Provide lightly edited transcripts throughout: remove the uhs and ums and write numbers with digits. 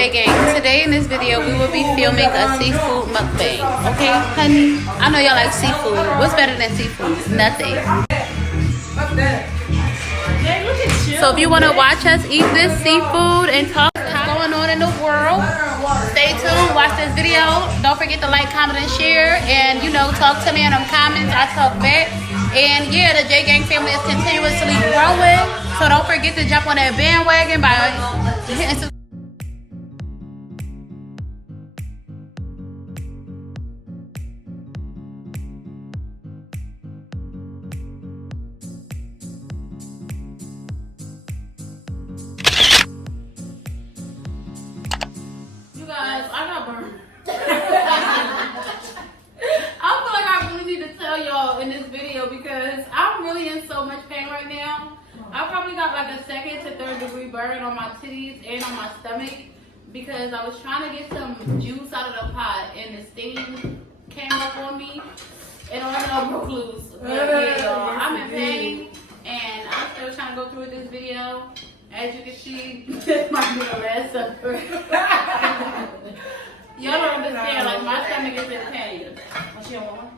J Gang. Today in this video, we will be filming a seafood mukbang. Okay, honey? I know y'all like seafood. What's better than seafood? Nothing. So if you want to watch us eat this seafood and talk what's going on in the world, stay tuned, watch this video. Don't forget to like, comment, and share. And, you know, talk to me in them comments. I talk back. And, yeah, the J Gang family is continuously growing. So don't forget to jump on that bandwagon by hitting subscribe. Guys, I got burned. I feel like I really need to tell y'all in this video because I'm really in so much pain right now. I probably got like a 2nd to 3rd degree burn on my titties and on my stomach because I was trying to get some juice out of the pot and the steam came up on me and all broke loose. But yeah, y'all, I'm in pain and I'm still trying to go through this video. As you can see, this might be the last supper. Y'all don't understand, like my stomach is in pain. Oh, she don't want one?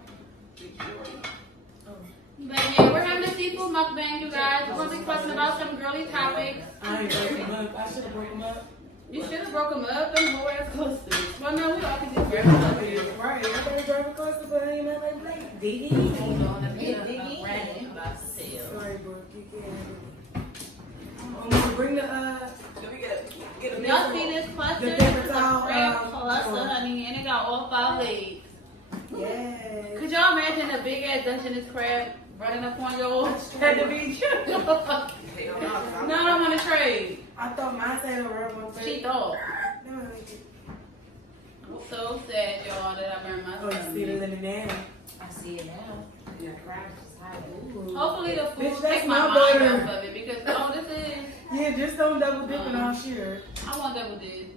But yeah, we're having a seafood mukbang, you guys. We're going to be talking about some girly topics. I ain't broke them up. I should have broke them up. You should have broke them up. Them whole ass clusters. Well, no, we all can just grab them up here. Right, everybody drive a cluster, but I ain't not like Blake. Diggy. Hold on, let me about to say it. Sorry, bro. You can't. Bring the, get a y'all see this cluster? It's a crab cluster, honey, and it got all 5 legs. Yes. Could y'all imagine a big ass Dungeness crab running up on your at the beach? No, I don't want to trade. I thought mine said a rubber. She thought. I'm so sad, y'all, that I burned my stomach. Oh, you see the lemon now? I see it now. Yeah, crab is high. Hopefully the food Bitch, take my mind off of it because this is. Yeah, just don't double dip it on sure. I want double dip.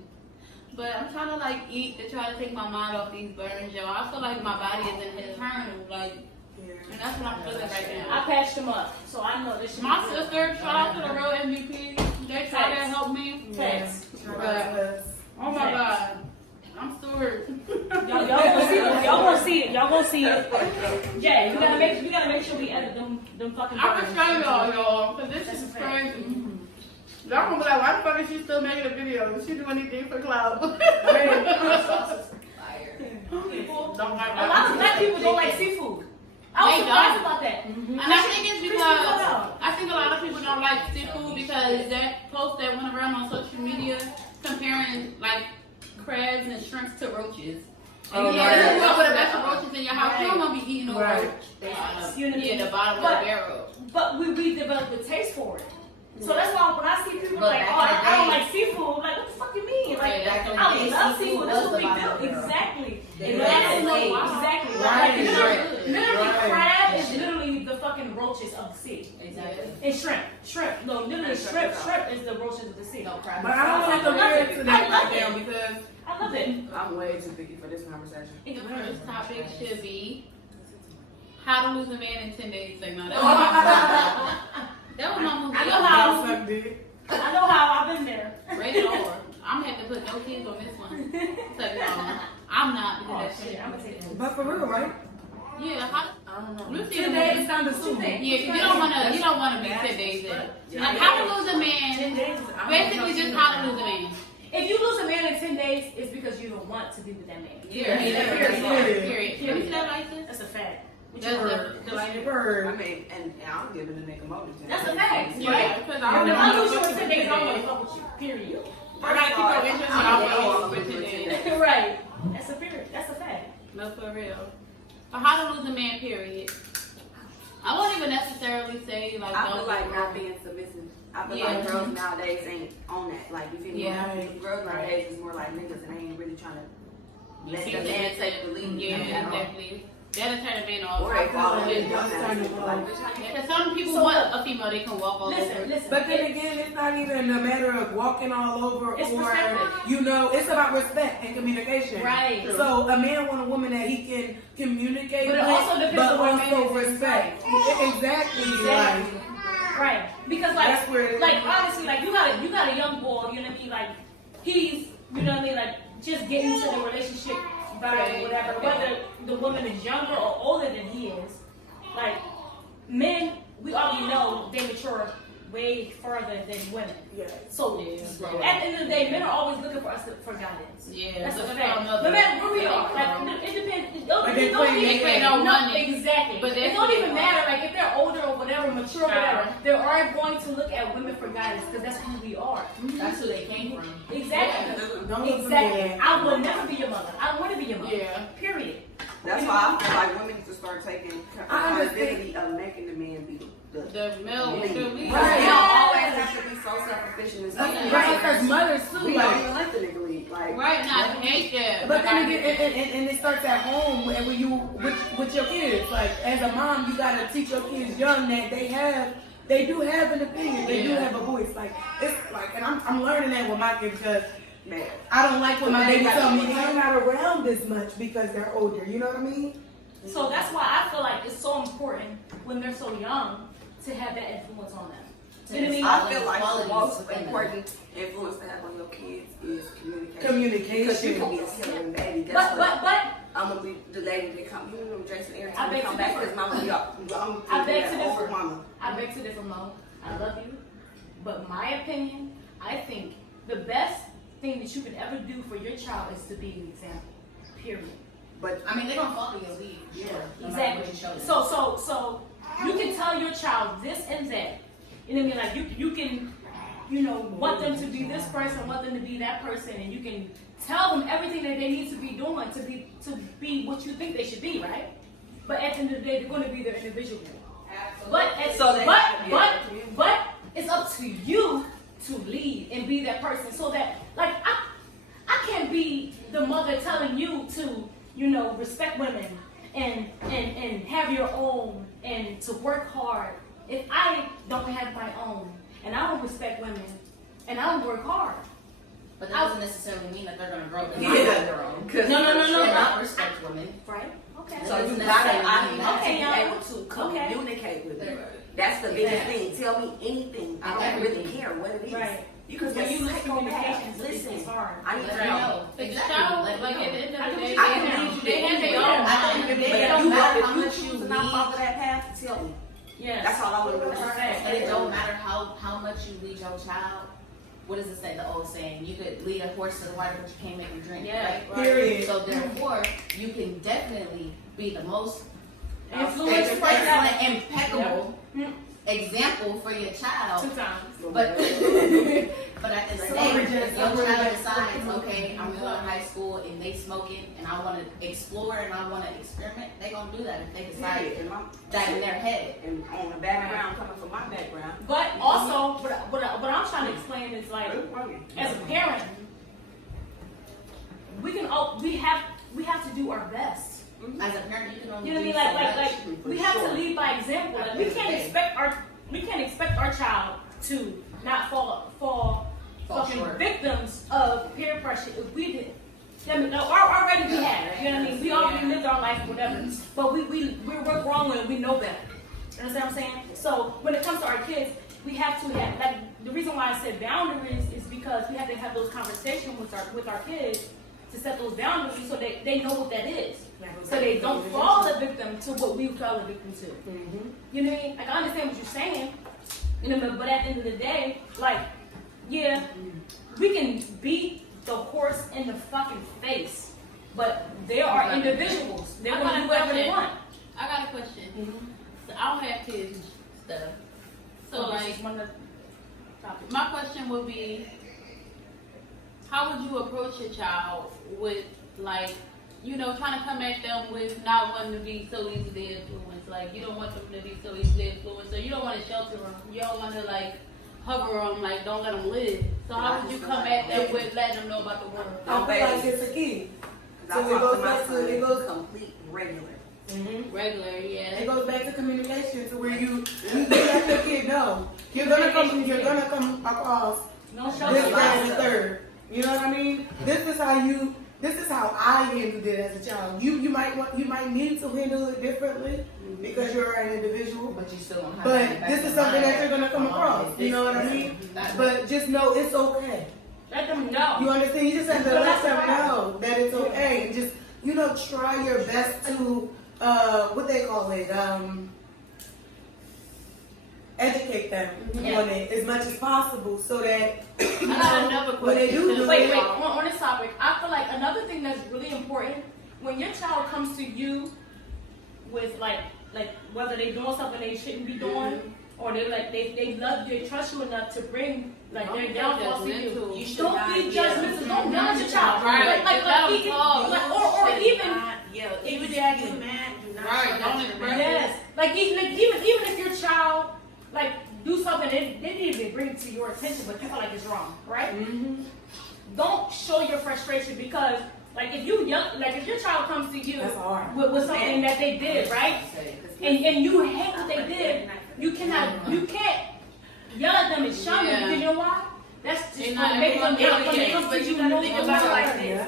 But I'm trying to like eat to try to take my mind off these burns, y'all. I feel like my body is in eternal, like, and that's what I'm feeling right now. I patched them up, so I know this. My sister, shout out to the real MVP. They tried to help me. Thanks. But, oh my God, I'm sore. Y'all gonna see it. Y'all gonna see it. Y'all gonna see it. Jay, we gotta make sure we edit them fucking. I'm gonna show y'all, because this is crazy. Y'all gonna be like, why the fuck is she still making a video? Does she do anything for clout? A lot of black people don't like seafood. I was surprised about that. And I think it's because I think a lot of people don't like seafood because that post that went around on social media comparing like crabs and shrimps to roaches. And you put a batch of roaches in your house, you don't want to be eating no roach. The bottom of the barrel. But we developed a taste for it. So that's why when I see people like, oh, I don't like seafood, I'm like, what the fuck you mean? Like, I love seafood. That's what we do. Exactly. Exactly. Literally, crab is literally the fucking roaches of the sea. Exactly. And shrimp. No, literally shrimp is the roaches of the sea. No crab. But I don't want to compare it to that right now because I love it. I'm way too picky for this conversation. The first topic should be how to lose a man in 10 days. Like, no, that was my movie. I know how. I've been there. Rated R. I'm gonna have to put no kids on this one. I'm not because that shit. I'm gonna take it. But for real, right? Yeah, I don't know. 10 days sound soon. Yeah, you don't wanna be 10 days in. Like how to lose a man. Basically, just how to lose a man. If you lose a man in 10 days, it's because you don't want to be with that man. Period. Can we see that license? That's a fact. That's the license. I mean, and I'm giving to make a motive. That's a fact. Yeah, because I if I lose you in 10 days, I don't want to fuck with you. Period. I gotta keep our interest and I want to for 10 days. Right. That's a period. That's a fact. No, for real. But how to lose a man, period. I won't even necessarily say like. I feel like not being submissive. I feel like girls nowadays ain't on that. Like you feel me? Girls nowadays is more like niggas and they ain't really trying to let the man take the lead. Yeah, exactly. That'll turn a man off. Or they fall in because some people want a female they can walk all over. Listen. But then again, it's not even a matter of walking all over it's or, you know, it's about respect and communication. Right. So a man want a woman that he can communicate but it with, also depends but on also respect. Exactly. Right. Because like honestly, like you got a young boy, you know what I mean? Like he's, you mean? Like, just get into the relationship vibe or whatever, whether the woman is younger or older than he is. Like, men, we already know they mature way further than women. Yeah. So, at the end of the day, men are always looking for us for guidance. Yeah, that's that's a fact. No matter where we are, like, it depends. It don't even no money. Exactly. But it don't even matter. Like, if they're older or whatever, mature or whatever, they are going to look at women for guidance because that's who we are. That's who they came from. Exactly. Don't Exactly. I will never be your mother. I don't want to be your mother. Yeah. Period. That's why I feel like women need to start taking accountability of making the man be the male lead. They don't always have to be so self-sufficient. Right, because mothers too. We Like, don't even let the nigga lead. Like, Right, and I hate that. but then again, and it starts at home and when you with your kids. Like as a mom, you gotta teach your kids young that they do have an opinion, they do have a voice. Like it's like, and I'm learning that with my kids because man, I don't like when my baby tell me they're not around as much because they're older. You know what I mean? So that's why I feel like it's so important when they're so young to have that influence on them. You know what I mean? I feel like the most important influence to have on your kids is communication. Because you can be a silly baby. Guess what? But I'm gonna be the lady that come. You know, Jason Aaron. I beg come to back differ. because mama be up. I beg to differ. Mama. I beg to differ, Mo. I love you, but my opinion, I think the best thing that you can ever do for your child is to be an example. Period. But I mean, they're gonna follow your lead. Yeah, exactly. So you can tell your child this and that. You know what I mean? Like you can, want them to be this person, want them to be that person, and you can tell them everything that they need to be doing to be what you think they should be, right? But at the end of the day, they're going to be their individual. But it's up to you to lead and be that person, so that like I can't be the mother telling you to respect women and have your own and to work hard if I don't have my own and I don't respect women and I don't work hard. But that doesn't necessarily mean that they're going to grow up and have their own. No. And not respect women. Right? Okay. So you Doesn't gotta necessarily mean Okay, be y'all. able to communicate with them. Right. That's the biggest Exactly. thing. Tell me anything. I don't really care what it is. Right. You can When just you lose communication, listen. it's hard. I need Let to her know. know. The Exactly. child, Let her like know. at the end of the day, I can they have their own At the end of the mind. day, But it if don't you matter want how to much you choose to not lead. follow that path, tell me. Yes. That's all I want to know. And it don't matter how much you lead your child. What does it say? The old saying: you could lead a horse to the water, but you can't make him drink. Yeah. Right? Period. So therefore, you can definitely be the most Influence excellent, impeccable Yep. example for your child. 2 times. But at the same, if your child decides, okay, I'm going to high school and they smoking and I want to explore and I want to experiment, they gonna do that if they decide that in their head. And on the background, coming from my background. But also, what I'm trying to explain is like, as a parent, we have to do our best. As a parent, you can only You know do what I mean? so much. Like we have to lead by example. Like we can't expect our child to not fall fucking short. victims of peer pressure if we did. I mean, already we have. You know what I mean? We already lived our life, whatever. But we're wrong and we know better. You understand what I'm saying? So when it comes to our kids, we have to have like the reason why I said boundaries is because we have to have those conversations with our kids to set those boundaries so that they know what that is. So they don't fall a victim to what we fall a victim to. Mm-hmm. You know what I mean? Like I understand what you're saying. You know, but at the end of the day, like, yeah, we can beat the horse in the fucking face. But there are individuals. They're gonna do whatever they want. I got a question. Mm-hmm. So I don't have kids and stuff. So this like, is one of the topics. my question would be, how would you approach your child with like, trying to come at them with not wanting to be so easily influenced. Like, you don't want them to be so easily influenced. So you don't want to shelter them. You don't want to, like, hover them, like, don't let them live. So how would you come at them with letting them know about the world? I feel like it's a key. So it goes back to complete regular. Mm-hmm. Regular, yeah. It goes back to communication, to where you let your kid know you're gonna come across No this, shelter. that, and the third. You know what I mean? This is how I handled it as a child. You might need to handle it differently because you're an individual. But you still don't have But that this is something that you're gonna come across. You know what I mean? But just know it's okay. Let them know. You understand? You just have to let them know that it's okay. And just, try your best to, what they call it, educate them on it as much as possible so that I got another when they question. do Wait, on this topic, I feel like another thing that's really important, when your child comes to you with like whether they're doing something they shouldn't be doing, or they love you, they trust you enough to bring like their downfall to you. Don't be judgmental. Don't judge your child. Right. Or even even if you mad, do not. Right. Don't express. yes, like even if your child like do something they didn't even bring it to your attention, but you feel like it's wrong, right? Mm-hmm. Don't show your frustration because like if your child comes to you That's hard. with something that they did, right? And you hate what they did, you can't yell at them and shun them because you know why? That's just gonna make them But you gotta think about it like this.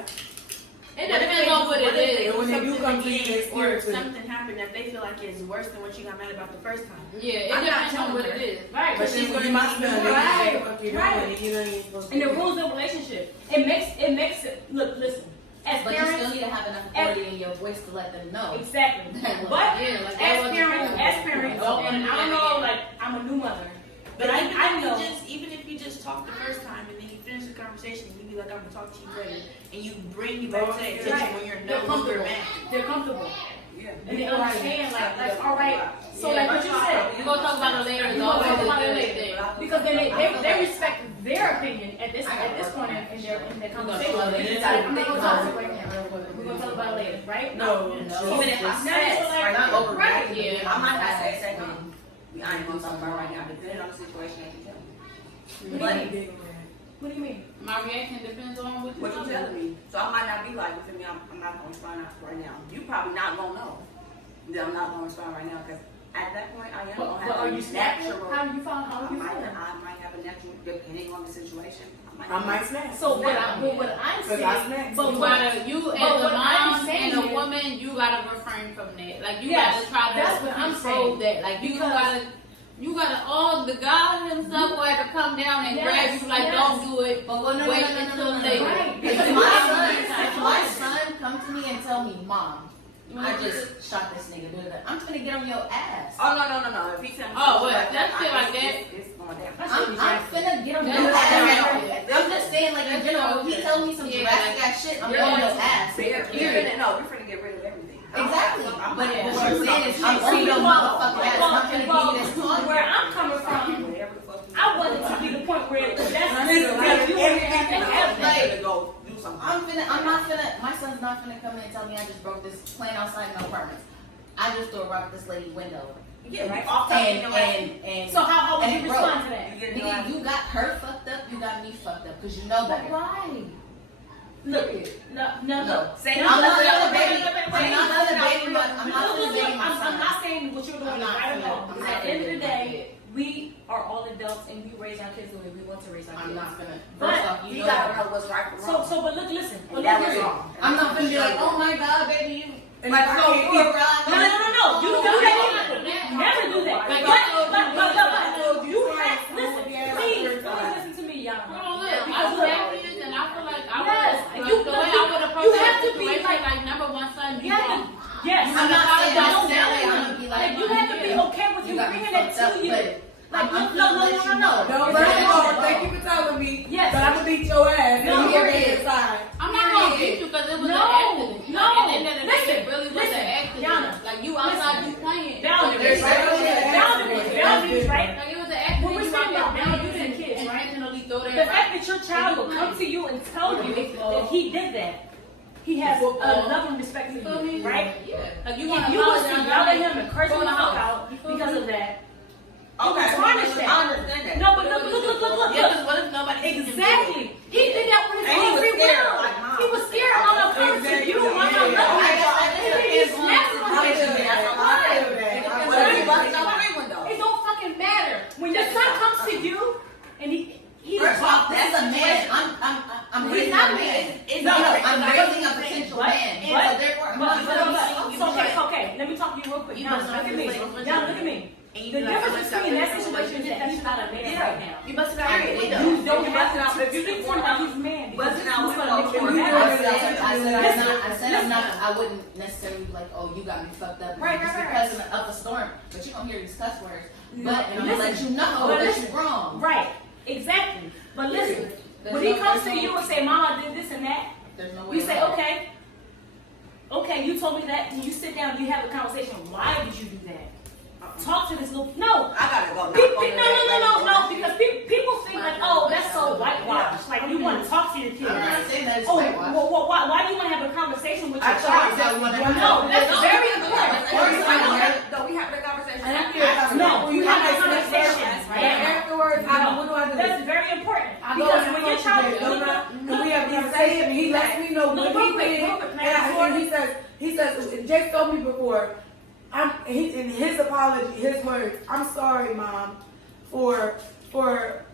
It depends on what it is. When they do come to you, it's or spiritual. something happened that they feel like is worse than what you got mad about the first time. Yeah, it I'm not depends on telling what her. it is. right. But she's then gonna you might be smell right, it. What you're doing, right. and you know you ain't supposed to And do it it. rules the relationship. It makes it look. Listen, as But you still parents, need to have enough authority in your voice to let them know. exactly. But But Yeah, like as that parents, and I don't know, like I'm a new mother, but I know. Even if you just talk the first time and then you finish the conversation and you be like, I'm gonna talk to you later, and you bring you back to that attention Right. when you're They're no longer comfortable. mad. They're comfortable. Yeah. And they understand, like, all right. So, like what you said, We're gonna talk about it later. It's We're gonna talk always about a it good later. thing. because then they respect their opinion at this point in their conversation. We're gonna I'm not gonna talk to you right now. We're gonna talk about it later, right? No. Even if I Now said it's like- not overreacting, Right, yeah. I might not say it second. I ain't gonna talk about it right now, depending on the situation, I can tell you. But What do you mean? My reaction depends on what what you you telling me, so I might not be like, you feel me? I'm not gonna respond right now. You probably not gonna know that I'm not gonna respond right now because at that point I am gonna But have are a you snapping? natural. How do you find? How I do you might, feel? I might have a natural, depending on the situation. I might snap. So what I'm Because I saying, snapped. but You what gotta, you as but a what I'm mom saying and a is- woman, you gotta refrain from that. Like you Yes, gotta try to that's what I'm control saying. that. Like you Because- gotta all the God himself will have to come down and grab you like Yes. don't do it. But well, no, Wait no, no, no, until no, no, no. later. Right. If my son come to me and tell me, Mom, I just shot this nigga, I'm gonna get on your ass. Oh no! If he tells me Oh, something well, that shit like that. it's going down. I'm finna get on your That's ass. I'm just saying, like in general, if he tell me some drastic ass shit, I'm on your ass. You're Period. finna get rid of everything. Exactly. But I'm what I'm saying is, I'm See, on your motherfucking ass. I'm gonna give you this well, time. where I'm coming from, I want it to be the point where that's you to go do something. My son's not finna come in and tell me I just broke this plane outside my apartment. I just threw a rock at this lady's window. Yeah, right. And So how would and you it broke. respond to that? Nigga, you got her fucked up, you got me fucked up, cause you know that. Why? Look, no. I'm not another baby. I'm not another baby. I'm not another baby. I'm not saying what you're doing I'm is not right or finna- wrong. I'm Because not at the end of finna the do my day, we are all adults and we raise our kids the way we want to raise our I'm kids. not gonna. But First off, You you gotta know. know what's right from wrong. So, but listen. And that was listen. wrong. I'm not gonna be like, oh my god, baby, you. And Like, if I no, can't you a keep- ride. No. You do that. Never do that. Like, But you have listen, please listen to me, y'all. Hold on, look, I was happy and I feel like I Yes, would, you- the way I would approach you that have to be situation, like- like number one son, you Yeah. wrong. Yes. I'm not saying Don't necessarily do I'm that. gonna be Like like, you have to be okay with you him got me bringing that fucked up, to you. but Like I'm no. gonna let you know. No, It's first of not- all, thank you for telling me. Yes. But I'm gonna beat your ass. No, and you're period. inside. I'm not gonna beat you because it was No, an accident. no. Like, at the end of the day, Listen, it really was listen, an accident. Yana, Like you outside, you playing. Boundaries, Like, right? Boundaries, right? Like it was an accident. When we're You saying out about there boundaries playing, and kids, you right? intentionally throw that The rock. fact that your child will come to you and tell you that he did that, he has a love and respect for feel you, me? right? Yeah. Like If you want to you was to yell at him and curse him the fuck out You feel because me? of that, Okay, tarnish that. I understand that. No, but look. Yeah, because what if nobody Exactly. He did that with his And he own was free scared, will. like mom. He was scared. I'm not coming to you. I'm not loving you. He snapped on I his feel shit. that. I feel that. What if he busted out three windows? It don't fucking matter. When your son comes to you and he's First off, this is a man. I'm He's raising not a a man. man. No, No, I'm raising a potential But- man. but- So therefore, I'm not gonna be seeing you. Okay. Let me talk to you real quick. You Now know look at me. something. Now look at me. The difference between that situation is that he's not a man right now. You busting out your window. You don't have busting out. to. You think about he's man. Busting out window. I said I'm not. I wouldn't necessarily be like, oh, you got me fucked up. Right. Because of a storm, but you gonna hear these cuss words. But I'm gonna let you know that you're wrong. Right. Exactly. But listen, when he comes to you and say, "Mama, I did this and that," you say, "Okay, you told me that." And you sit down, and you have a conversation. Why did you do that? Talk to this little. No. I gotta go. No. Because people think like, oh, that's so whitewashed. Like you want to talk to your kids. I'm not saying that it's Oh, whitewashed. why do you want to have a conversation with your child? No, that's very important. No, we have the conversation. No, you have a conversation. And afterwards, what do I do? That's very important. I go Because and when your child is little, and we have a conversation, and he lets me know what he did. And he says, Jake told me before, in his apology, his words, "I'm sorry, Mom, for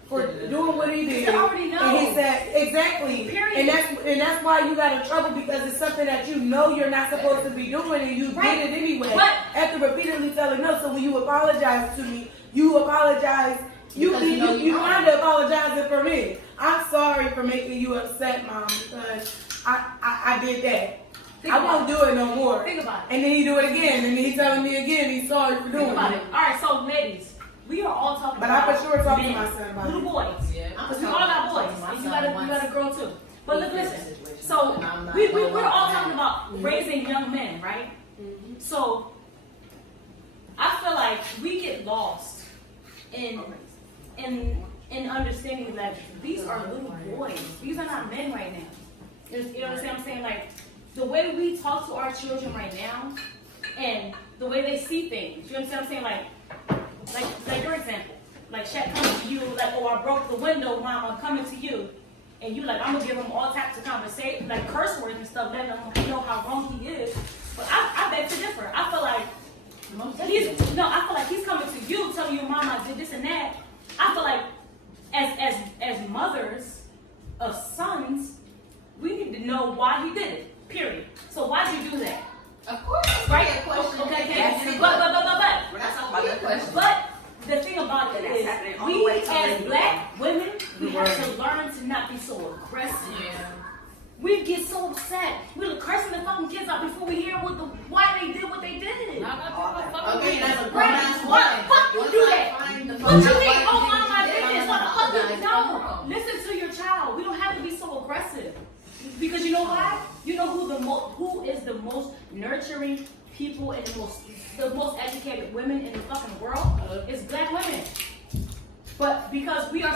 doing what he did." You already know. And he said, exactly. Period. And that's why you got in trouble, because it's something that you know you're not supposed to be doing, and you did it anyway. But after repeatedly telling no, so when you apologize to me, you apologize. You kind of apologizing for me. I'm sorry for making you upset, Mom, because I did that. I won't do it no more. Think about it. And then he do it again, and then he telling me again he's sorry for doing Think about it. it. All right, so ladies, we are all talking But about I for sure talk to men, my son about little it. boys. Yeah. Because we all got boys. And you got a girl too. But look, listen. So we're all talking about raising young men, right? So I feel like we get lost in understanding that these are little boys. These are not men right now. You understand what I'm saying? Like the way we talk to our children right now, and the way they see things. You understand what I'm saying? Like your example. Like Shaq comes to you, like, "Oh, I broke the window, Mom. I'm coming to you," and you like, "I'm gonna give him all types of conversation, like curse words and stuff, letting him know how wrong he is." But I beg to differ. I feel like he's coming to you, telling you, "Mom, I did this and that." I feel like as mothers of sons, we need to know why he did it. Period. So why did you do that? Of course. Right? Question. Okay. But we're not talking about that question. But the thing about it is, we as black women, we have to learn to not be so aggressive. Yeah. We get so upset. We're cursing the fucking kids out before we hear why they did what they did. Okay, that's a grown ass woman. What? Fuck you do that? What you mean? Oh, Mom, I did this. No. Listen to your child. We don't have to be so aggressive. Because you know why? You know who is the most nurturing people and the most educated women in the fucking world? It's black women. But because we're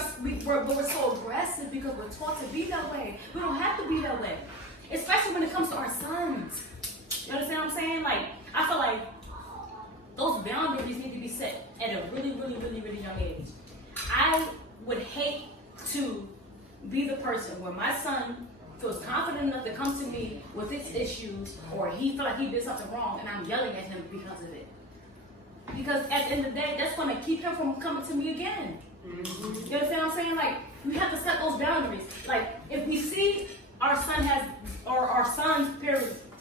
so aggressive because we're taught to be that way. We don't have to be that way. Especially when it comes to our sons. You understand what I'm saying? Like, I feel like those boundaries need to be set at a really, really, really, really young age. I would hate to be the person where my son feels confident enough to come to me with his issues, or he feel like he did something wrong and I'm yelling at him because of it. Because at the end of the day, that's going to keep him from coming to me again. You understand what I'm saying? Like, we have to set those boundaries. Like, if we see our son has, or our sons,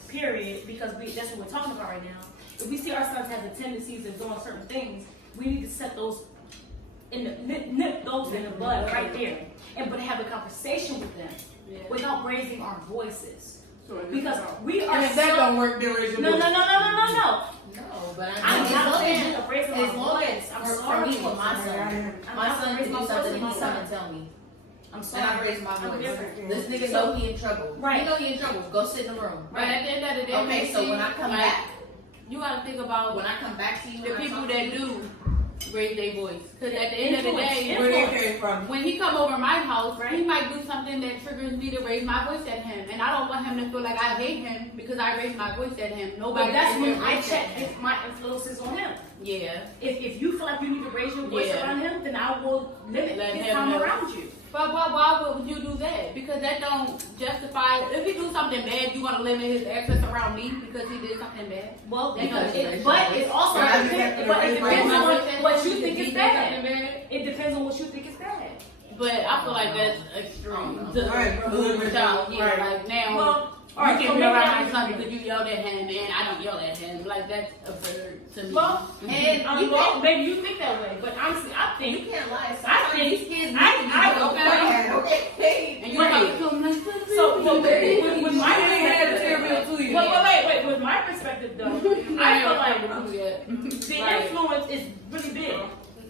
period, because that's what we're talking about right now. If we see our sons have the tendencies of doing certain things, we need to set those, nip those in the bud right there. But have a conversation with them without raising our voices. Because we are. And if that don't work, then raise your voice. No. No, but I'm not saying as raising my long voice. as for me, with my son can do something and he's come and tell me. I'm sorry. And I raise my I'm voice. different. This nigga know he in trouble. Right. You know he in trouble. Go sit in the room. But at the end of the day, Okay, so when I come back, you gotta think about when I come back to you, the people that do raise their voice. Because at the end of the day, Where they came from? when he come over my house, he might do something that triggers me to raise my voice at him, and I don't want him to feel like I hate him because I raised my voice at him. Nobody. But that's when I raise check at him. if my influence is on him. Yeah. If you feel like you need to raise your voice Yeah. around him, then I will limit Let his him time know. around you. But why would you do that? Because that don't justify. If he do something bad, you want to limit his access around me because he did something bad. Well, That because don't but it also Right. depends, Right. it depends on what you If think he is did bad. something bad. It depends on what you think is bad. But I feel like that's extreme. Right. Remove the child. Yeah, Right. like now. Well, all you so can be maybe around that my was son weird. because you yelled at him and I don't yell at him. Like, that's absurd to me. Well, And well, maybe you think that way, but honestly, I you think can't lie. I Sometimes think- these kids need I- to be I- broke. Okay. and you Right. talking to him like, so. With my I didn't have to tell real perspective, to you. wait. With my perspective, though, I feel like the Right. influence is really big.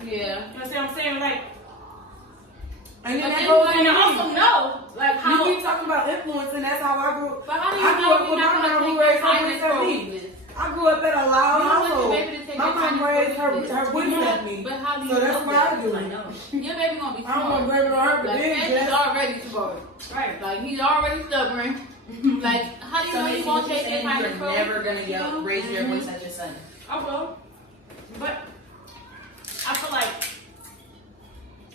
Yeah. You know what I'm saying? Like, And then But that then- goes and I on also me. know, like, You how. keep talking about influence, and that's how I grew up. But how do you I know grew up you're with not my going mom to who take raised your her kindness voice at for me. weakness? I grew up in a loud You don't want your household. baby to take My your mom kindness raised for her weakness. voice at me. But how do you So that's know why I that? do I it. know. Your baby gonna be I don't want smart. to blame it on her, but Like, then Chance is just already smart. Right. Like, he's already stubborn. Like, how do you So know you he won't take your saying kindness you're for never weakness? gonna You yell, know? raise your voice at your son. I will. But I feel like,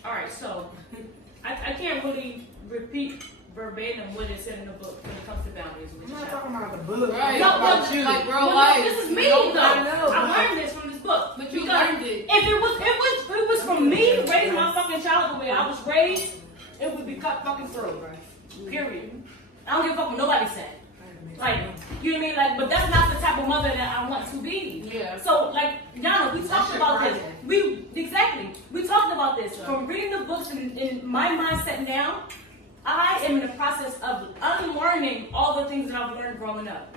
all right, so I can't really repeat verbatim what it said in the book when it comes to boundaries with I'm your not child. talking about the book. Right. No, about you. Like, bro, No, like, this is me no, though. I know. I learned this from this book. But you Because learned it. if it was from me raising my fucking child the way I was raised, it would be cut fucking through. Period. I don't give a fuck what nobody said. Like, you know what I mean? Like, but that's not the type of mother that I want to be. Yeah. So, like, Yana, we talked your about this. project. We talked about this. From reading the books and in my mindset now, I am in the process of unlearning all the things that I've learned growing up.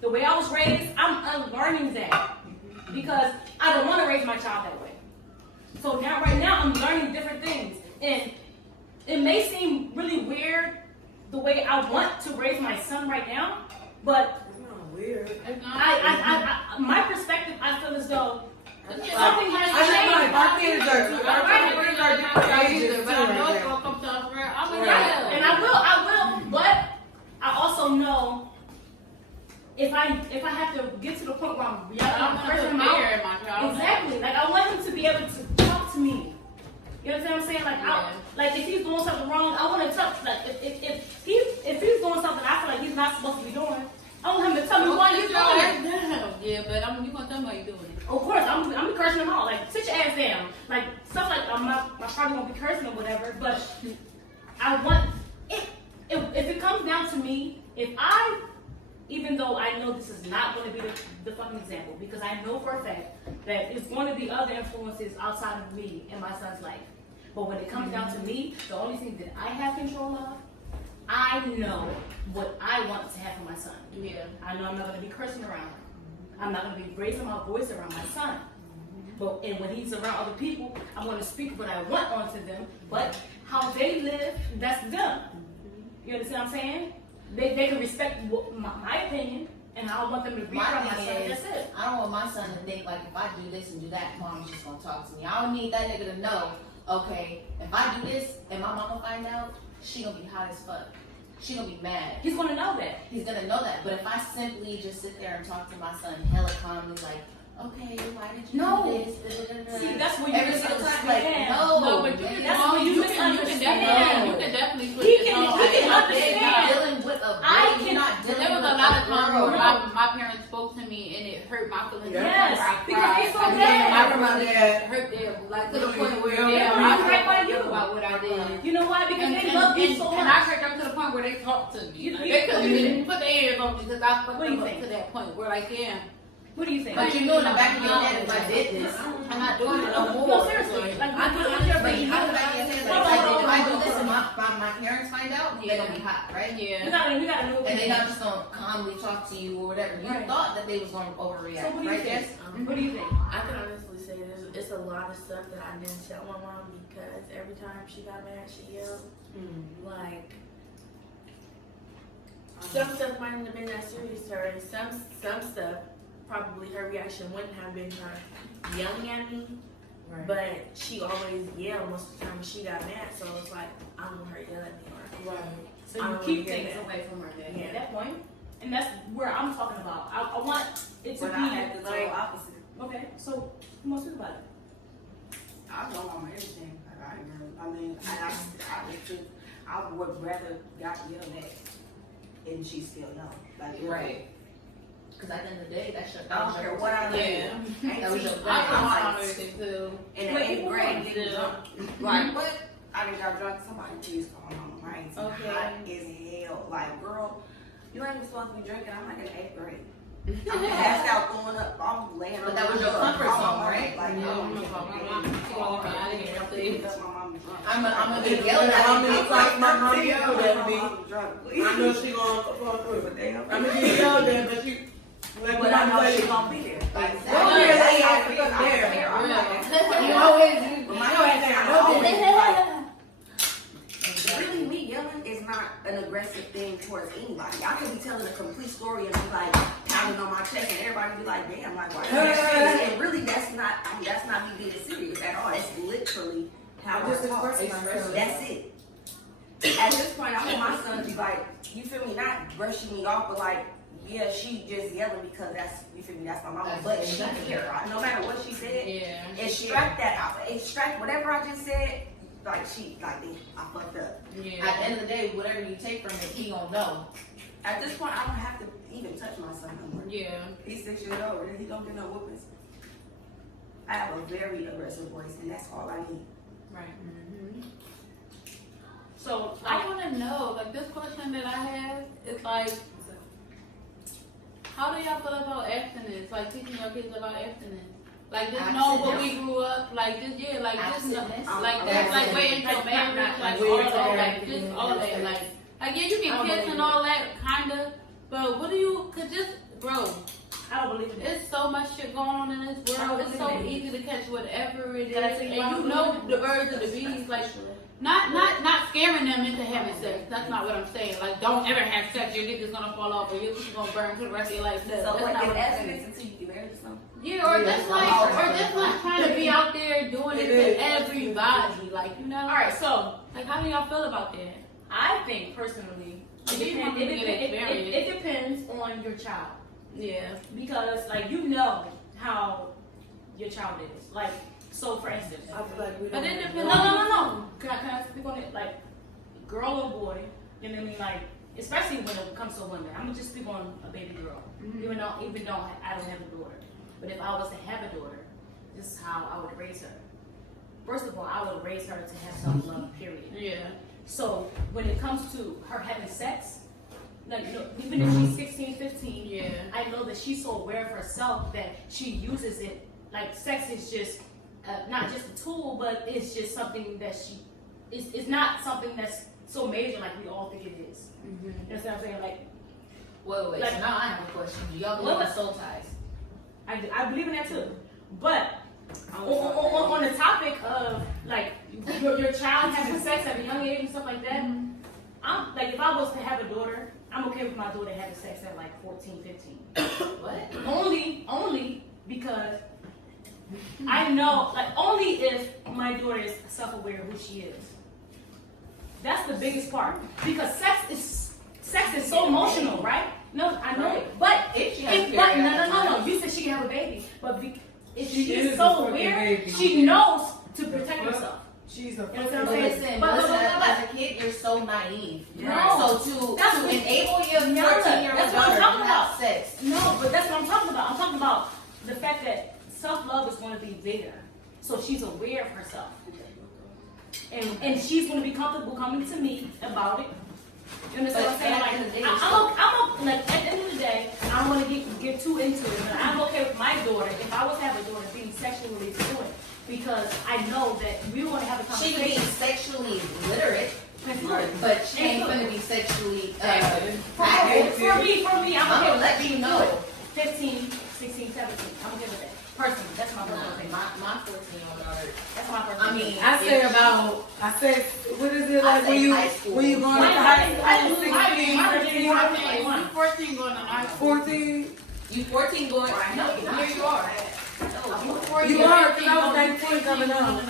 The way I was raised, I'm unlearning that because I don't want to raise my child that way. So now, right now, I'm learning different things, and it may seem really weird the way I want to raise my son right now, but It's not weird. my perspective, I feel as though something has I know, like, to our kids are too. Our kids are different ages too. But I know right it's now. gonna come to us, bro. I'm Right. change. And I will, but I also know if I have to get to the point where I'm yelling, I'm cursing him out. in my child. Exactly. Like, I want him to be able to talk to me. You know what I'm saying? Like, like if he's doing something wrong, I want to touch. Like, if he's doing something I feel like he's not supposed to be doing, I want him to tell me why he's doing it. Yeah, but you gonna tell me why you doing it. Of course, I'm cursing him out. Like, sit your ass down. Like, stuff like I probably won't be cursing or whatever, but I want if it comes down to me, even though I know this is not going to be the fucking example, because I know for a fact that it's going to be other influences outside of me in my son's life. But when it comes down to me, the only thing that I have control of, I know what I want to have for my son. Yeah. I know I'm not going to be cursing around him. I'm not going to be raising my voice around my son. And when he's around other people, I'm going to speak what I want onto them. But how they live, that's them. You understand what I'm saying? They can respect my opinion, and I don't want them to be around my son. That's it. I don't want my son to think like if I do this and do that, mom's just gonna talk to me. I don't need that nigga to know, okay, if I do this and my mama find out, she gonna be hot as fuck. She gonna be mad. He's going to know that. He's gonna know that. But if I simply just sit there and talk to my son hella calmly, like, okay, why did you No. do this? Da, da, da, da. See, that's what you Every single time, like, misunderstand. no, but you can, That's what you misunderstand. you can definitely switch He it can- on. he can I understand. did Dealing with a I boy, can- you're not dealing There was with a lot of times girl. where my parents spoke to me and it hurt my feelings. Yes, I because cried. they so And bad. then I remember that hurt them, like to the point where Yeah, I right by felt you. about what I did. You know why? Because they love you so and I much. hurt them to the point where they talked to me. You- Like, you- they couldn't you- even put their hands on me because I fucked What do you them up think? to that point where like, damn, What do you think? But you know in the back of your head, if I did this, I'm not doing it no more. No, seriously. Like, I know, look at your but baby. you know in the back of your head, like, if I do this and my parents find out, they're gonna be hot, right? We yeah. gotta know. And they're not just gonna calmly talk to you or whatever. You Right. thought that they was gonna So overreact, what do you right? think? Yes. What do you think? I can honestly say it's a lot of stuff that I didn't tell my mom because every time she got mad, she yelled. Like, some stuff might not have been that serious to her, and some stuff, probably her reaction wouldn't have been her yelling at me, but she always yelled most of the time when she got mad, so it's like, I don't want her to yell at me. Or, So I you don't keep wanna hear things that. away from her then. Yeah. At that point. And that's where I'm talking about. I want it to But be I had the total like, opposite. okay, so who wants to talk about it? I told mama everything. Like, I mean, I would rather got yelled at, and she still know. Like, Right. Because at the end of the day, that's your. I don't care what I Yeah. did. That was your I bad. found everything too. In the Wait, 8th who grade, was getting it? drunk. Like, what? I didn't got drunk. Somebody please call mama. I ain't Okay. hot as hell. Like, girl, You ain't supposed to be drinking. I'm like in 8th grade. I'm passed out, throwing up, I'm laying But on that was your comfort zone, right? Like, No, I'm gonna call my mom. She gonna walk me out of here after this. I'm gonna be yelled at. How many times my mom yelled at me? I know she gonna fall through, but I'm gonna get yelled at, but she. But I know she gonna be there. Like, Don't really have to be there. You always, but my thing I know really, me yelling is not an aggressive thing towards anybody. I could be telling a complete story and be like pounding on my chest, and everybody be like, "Damn, like why?" And really, that's not me being serious at all. It's literally how I talk. That's it. At this point, I want my son to be like, you feel me, not brushing me off, but like, yeah, she just yelling because that's, you feel me, that's my mama. But she care. No matter what she said, extract that out. Extract whatever I just said. Like I fucked up. Yeah. At the end of the day, whatever you take from it, he gonna know. At this point, I don't have to even touch my son no more. Yeah. He's 6 years old and he don't get no whoopings. I have a very aggressive voice and that's all I need. Right. So I want to know, like, this question that I have is like, how do y'all feel about abstinence? Like, teaching your kids about abstinence. Like, just know what we grew up, like, just, yeah, like, just, like, that's, like, waiting until marriage, like, all of that, like, just all of that, like, yeah, you can kiss and all that, kinda, but what do you, cause just, bro, I don't believe in it. there's so much shit going on in this world, it's so easy to catch whatever it is, and you know the birds and the bees, like, not scaring them into having sex. That's not what I'm saying. Like, don't ever have sex. Your dick is gonna fall off, or your dick is gonna burn for the rest of your life. So That's like, not what I'm abstinence saying. until you get married or something? Yeah, or just like trying to be out there doing it to everybody. Like, you know. All right, so Like, how do y'all feel about that? I think personally, it depends on your child. Yeah. Because like you know how your child is. Like, so for instance, I feel like we But don't. it depends. no. Can I speak on it? Like, girl or boy, you know what I mean? Like, especially when it comes to women. I'm gonna just speak on a baby girl, even though I don't have a daughter. But if I was to have a daughter, this is how I would raise her. First of all, I would raise her to have self-love, period. Yeah. So when it comes to her having sex, like, you know, even if she's 16, 15, Yeah. I know that she's so aware of herself that she uses it. Like, sex is just not just a tool, but it's just something that it's not something that's so major like we all think it is. You know what I'm saying? Like, Wait. Like- So now I have a question. Do y'all believe in soul ties? I believe in that too. But on the topic of like your child having sex at a young age and stuff like that, I'm like, if I was to have a daughter, I'm okay with my daughter having sex at like 14, 15. What? Only because I know, like, only if my daughter is self-aware of who she is. That's the biggest part. Because sex is so emotional, right? No, I know it. But no. You said she can have a baby, but if she is so aware, she knows to protect herself. She's a You know what I'm saying? Listen, But as a kid, you're so naive. No. So That's to what- enable your 14-year-old That's what I'm daughter talking to have about. sex. No, but that's what I'm talking about. I'm talking about the fact that self-love is going to be bigger. So she's aware of herself. And she's going to be comfortable coming to me about it. You understand what I'm saying? Like, I'm like, at the end of the day, I don't want to get too into it, but I'm okay with my daughter, if I was to have a daughter, being sexually fluent. Because I know that we want to have a She conversation. can be sexually literate, but she ain't gonna be sexually active. For me, I'm okay gonna with let being you know. 15, 16, 17. I'm okay with that. Personally, that's my personal opinion. My 14-year-old daughter. That's my personal opinion. I say, what is it like when you high school. going to high school? 14 going to high school. 14? You 14 going? No, here you are. You are, because I was 19 coming up.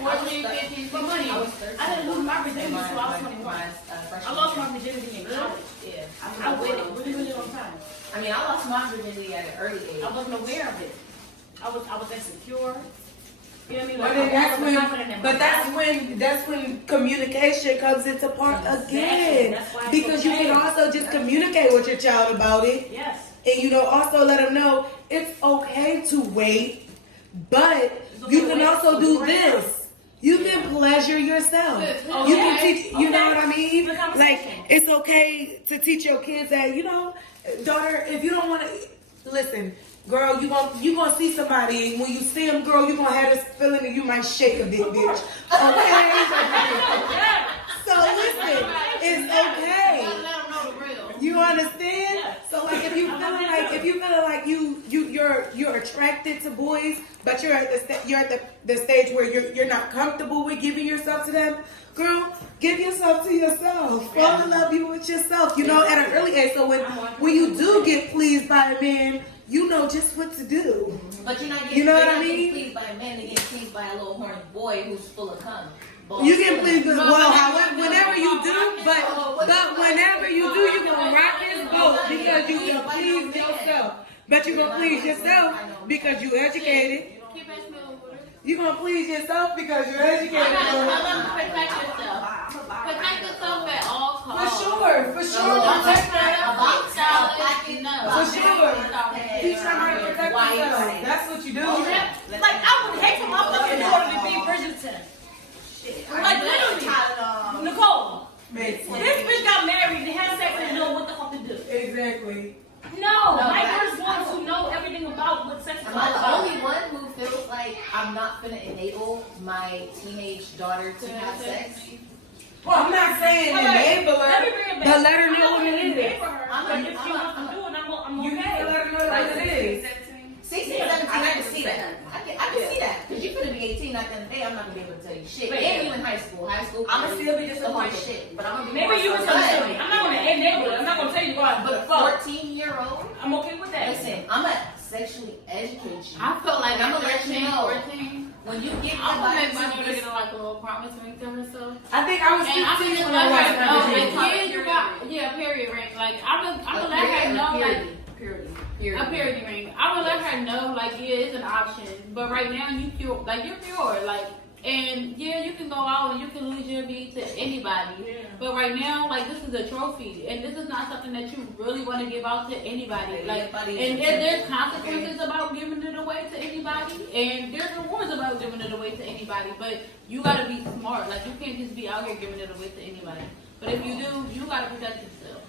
14, 15, 16. I didn't lose my virginity until I was 21. I lost my virginity in college. Yeah. I waited really long time. I mean, I lost my virginity at an early age. I wasn't aware of it. I was insecure. You know what I mean? But Like, then I wasn't confident in my that's when communication comes into part again. That's why it's Because you okay. can also just communicate with your child about it. Yes. And also let them know it's okay to wait, but you can also do this. You can pleasure yourself. Okay. You can teach, you know what I mean? Good conversation. Like, it's okay to teach your kids that, you know, daughter, if you don't want to, listen, girl, you gonna see somebody, and when you see them, girl, you gonna have this feeling that you might shake a bit, bitch. Okay? So listen, it's okay. Let them know the real. You understand? So like if you feeling like you're attracted to boys, but you're at the stage where you're not comfortable with giving yourself to them, girl, give yourself to yourself. Fall in love you with yourself. You know, at an early age. So when you do get pleased by a man, you know just what to do. But you're not getting, You know what you're I not getting mean? pleased by a man, you're getting pleased by a little horny boy who's full of cum. You can please, well, however, whenever you do, but whenever you do, you gonna rock his boat because you can please yourself. But you gonna please yourself because you educated. Keep that smell with it. You gonna please yourself because you're educated. Tell them to protect yourself. Protect yourself at all For costs. sure, protect Box out, For sure. Teach them how to protect themselves. That's what you do. Like, I would hate for my fucking daughter to be Bridgerton. Like, literally. Nicole, Makes sense. this bitch got married and had sex and didn't know what the fuck to do. Exactly. No, my daughter's going to know everything about what sex is Am all I the about. only one who feels like I'm not gonna enable my teenage daughter to have sex? Well, I'm not saying enable Let me her, bring it but back. let her I'm know not what gonna it is. enable her, but if she wants to do it, I'm You need to okay. let her know what it is. 16, 17, I can see that. I can see that. Because you're gonna be 18 at the end of the day, I'm not gonna be able to tell you shit. Wait, And you in high school. High school. I'm gonna still be the disappointed. whole shit. But I'm gonna be Maybe you more misunderstood me. I'm not gonna enable her. I'm not gonna tell you to go out and But a fuck. 14-year-old, I'm okay with that. listen, I'm gonna sexually educate you. I feel like I'ma I'm let you 13, know. 14. When you get I'm gonna make my to daughter this, get like a little promise ring to herself. I think I was And I'm 15 gonna when I let watched her know, that like, video. yeah, you got, period ring. Like, I'm gonna let her know, like, a purity ring. I'm gonna let her know, like, yeah, it's an option. But right now, you pure, like, you're pure, like, and yeah, you can go out and you can lose your beat to anybody. Yeah. But right now, like, this is a trophy, and this is not something that you really want to give out to anybody. Like, and there's consequences about giving it away to anybody, and there's rewards about giving it away to anybody. But you gotta be smart. Like, you can't just be out here giving it away to anybody. But if you do, you gotta protect yourself.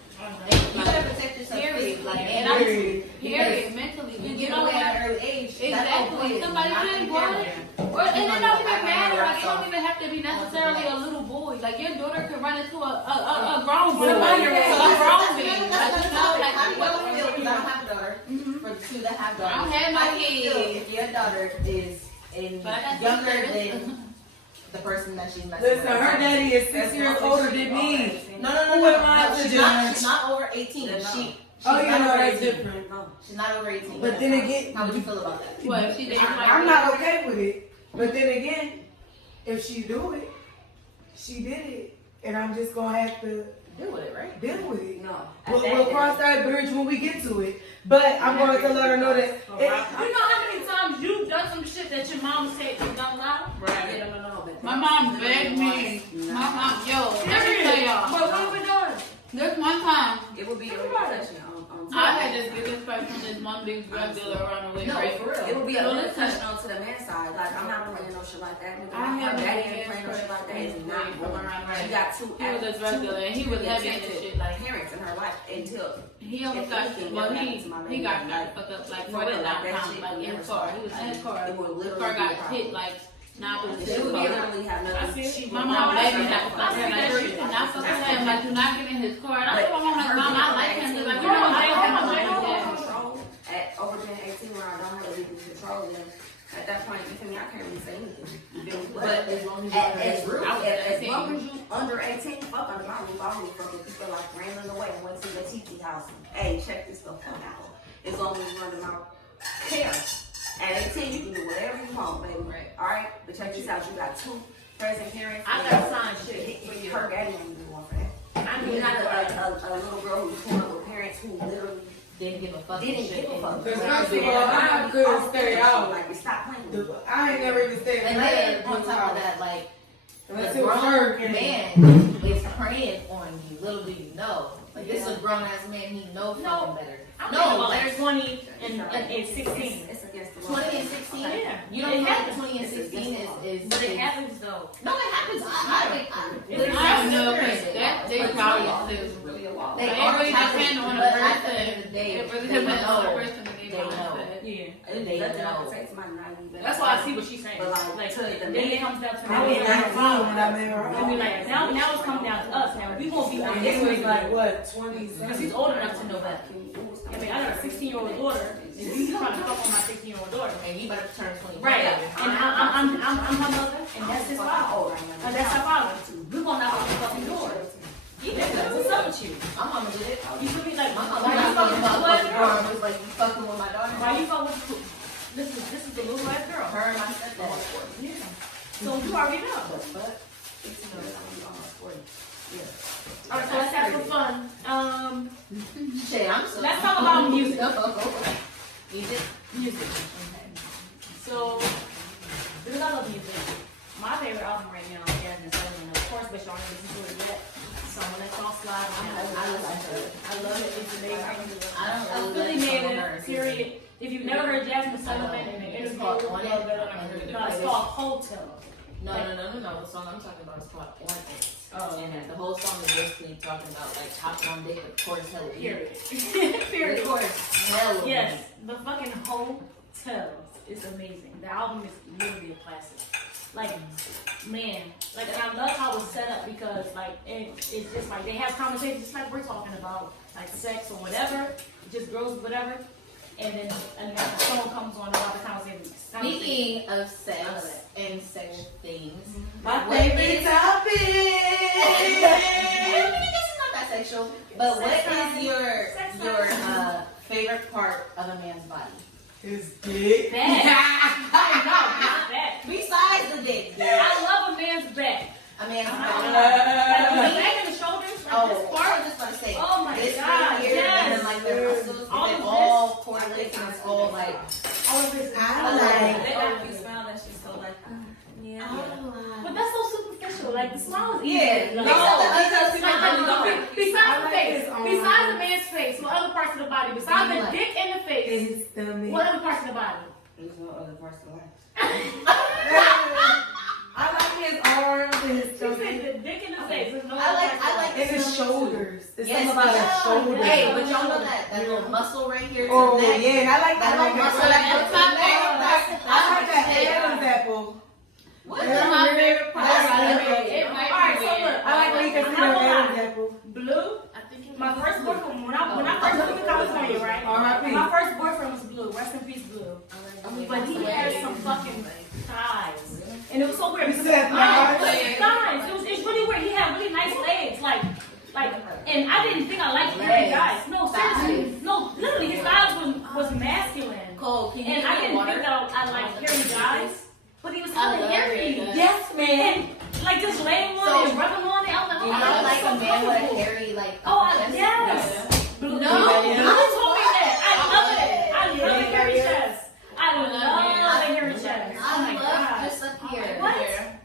you gotta protect yourself Period. physically. Like, And and I'm Period. period, mentally. you You get know away what? at an early age. Exactly. Somebody like what? Or and it don't even matter. Like it don't even have to be necessarily a little boy. Like your daughter could run into a grown boy. Somebody A grown man. Like you know, like I what don't feel, because I don't have a daughter. For the two that have daughters, I don't have no how do you feel kids. if your daughter is But I got younger sisters. than the person that she's messing Listen, with. her daddy is 6 years older than me. No, Who am I to she's judge? not over 18. Oh, She's yeah, not no, over that's 18. different. She's not over 18. But then again, How would you feel about that? What? She didn't like I'm not okay with it. But then again, if she do it, she did it. And I'm just going to have to Deal with it, right? deal with it. No. We'll cross that bridge when we get to it. But I'm going to let her know that. You know how many times you've done some shit that your mom said you don't allow? Right. Yeah, no. my mom begged me. My mom, yo, let me tell y'all. But what we doing? There's one time It would be a repercussion on I had this biggest fight from this one big drug dealer around the way, No, right? for real. It would be a No, repercussion on to the man's side. Like, I'm not playing no shit like that. Nigga, I her had daddy a ain't playing no shit like that. It's not from going around She right. got two He was a drug dealer and he was heavy in this shit. Like parents in her life until he almost got well he got fucked up like For right real, like that downtown shit like in never his car. stopped. He was in his car. It would The literally car be got a problem. hit like not with She his would car. literally have nothing. My mom begged me not to fuck him. Like, you cannot fuck with him. Like, do not get in his car. And I told my mom, like, Mom, I like him. She's like, you don't like him. I'm like, yeah. At over being 18 where I don't have legal control, then at that point, you feel me? I can't really say anything. You feel me? But as long as you under 18, fuck under my roof, I will fucking people like rambling away and went to the TT house. Hey, check this stuff out. As long as you're under my care. At 18, you can do whatever you want, baby. Right. All right? But check this out. You got two present parents. I got signed shit for you. Her daddy ain't do one for that. I You're need not a little girl who's born up with parents who literally Didn't give a fuck. didn't give a fuck. Because first of all, I couldn't stay out. Like, stop playing with me. I ain't never even stayed in And the then on top of that, like, Unless the it was grown hurricane. man is preying on you. Little do you know. Like, This is a grown ass man. He knows fucking better. I'm No, talking about like like 20 and 16. It's against the law. 20 and 16. Yeah. You don't It think happens. 20 and 16 is. But it happens though. No, it happens. I I know that they probably do. Really a law. They It are really taxes, depends on the but at the end person. of the day, It really they depends on the know. person that They they know. mindset. Yeah. They know. That's why I see what she's saying. But Like, to the then man, it comes down to I mean, 19 when I met her. I mean, like now it's coming down to us. Now we won't be And on this was this like what, 20 because he's old enough to know that. I mean, I got a 16-year-old daughter, and you trying to fuck on my 16-year-old daughter. And you better turn 20. Right. And I'm her mother, and that's his father. And that's her father. We're gonna knock on the fucking door. What's up with you? My mama did it. You feel me like My mama why you fucking with fucking the little girl? was like, you fucking with my daughter. Why you fucking with this is the little ass girl. Her and my stepdad. Yeah. So you already know. But Alright, so let's have some fun. shit, I'm so. Let's talk about music. Music. Music. Okay. So, because I love music, my favorite album right now is Jasmine Sullivan. Of course, but y'all haven't listened to it yet. So I'm gonna let y'all slide on that. I love it. It's amazing. I Philly made it. Period. If you've never heard Jasmine Sullivan in an interview, it's called Hotel. No. The song I'm talking about is called On It. Oh. And the whole song is basically talking about like hopping on dick with chorus hell. Period. Period. Period. Chorus hell. Yes, the fucking Hotels is amazing. The album is literally a classic. Like, man, like, and I love how it's set up because, like, it's just like they have conversations just like we're talking about, like sex or whatever, just girls, whatever. And then the song comes on about the conversation. Speaking of sex and sexual things, My favorite topic. This is not that sexual, but what is your favorite part of a man's body? His dick. Back. Not back. Besides the dick, I love a man's back. a man's Like body. the back and the shoulders, like this I part. was just about to say. Oh my this God, right here, yes. and then like the muscles, All and of all this. correlates and it's all like. All of this. I like- They got you smile. That's just so like, yeah. But that's so superficial. Like the smile is easy. Yeah, Like, no, besides the like face, his arm. besides the man's face, what other parts of the body? Besides You the like- dick and the face, His stomach. what other parts of the body? There's no other parts of life. I like his arms and his She stomach. said the dick and the face. There's no I like- other parts I like of the And body. his shoulders. It's Yes, something about his oh, shoulders. Hey, but y'all know that little muscle right here. to Oh the neck? yeah, I like That little muscle that that. goes to the neck. I like that Adam's apple. What That's my favorite part. That's It good. might Alright, be so weird. look, I like when you can see I'm the not gonna Adam's lie. apple. Blue. My first boyfriend, when I first moved to California, right? R.I.P. My first boyfriend was blue. Rest in peace, blue. But he had some fucking thighs, and it was so weird. You because said thighs? thighs. It's really weird. He had really nice legs, like, and I didn't think I liked hairy guys. No, seriously, no, literally, his thighs was masculine, Cole, can you and get I didn't water? think that I liked hairy guys. But he was I kind of love hairy. hairy guys. Yes, man. And like just laying on So- it and rubbing on it. I was like, Do oh you my not God, like so a man with a comfortable. hairy like? Oh, upper chest? yes. No. You told me that. I love it. I love a hairy chest. I love a hairy chest. Oh my I love God. just up here. What?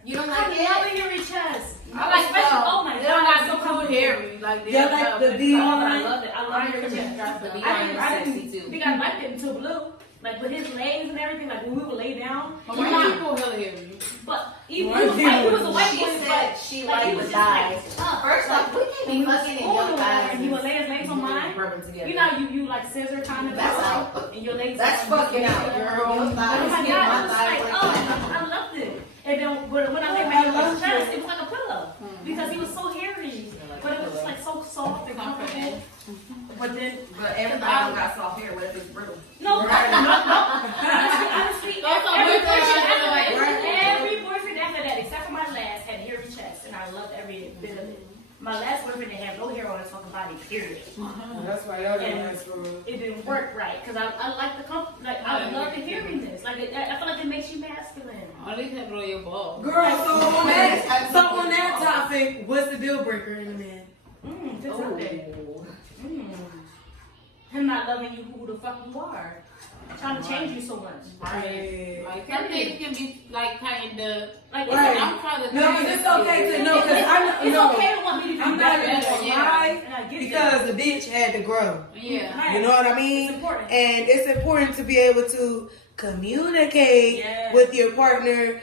You don't I like love a it? hairy chest. I like Especially, that. oh my They don't God, got so so cool comfortable. hairy. Like they Yeah, like the bee. Oh, I love it. I love hairy chest. The I behind didn't sexy too. think I liked it until blue. Like with his legs and everything, like when we would lay down. But white people hella hairy. But even he was a white She boy, said but she like, he liked was the just thighs. like, First off, we can't be fucking in oh, your thighs. and he would lay his legs on mine. Rubbing together. You know, you like scissor kind of. That's out. And your legs. That's are- fucking out, girl. Your Oh thighs my get God, my it was thighs like, like oh, that. I loved it. And then when I laid my head on his chest, it was like a pillow because he was so hairy, but it was just like so soft and comfortable. But then, But everybody don't got soft hair. What if it's brittle? no, honestly, That's a every weird thing boyfriend I after feel like. that, every boyfriend after that, except for my last, had hairy chest, and I loved every bit of it. My last boyfriend didn't have no hair on his fucking body, period. That's why y'all didn't ask for it. It didn't work right because I like the comfort, like I love the hairiness. Like I feel like it makes you masculine. All these have on your balls. Girl, so on that topic, what's the deal breaker in a man? Good topic. not loving you who the fuck you are. Trying to change you so much. Right. Like some things can be like kind of like Right. I'm trying to. No, it's okay to know because It's okay to want me to I'm be not better. gonna lie because the bitch had to grow. Yeah. You know what I mean? It's important. And it's important to be able to communicate with your partner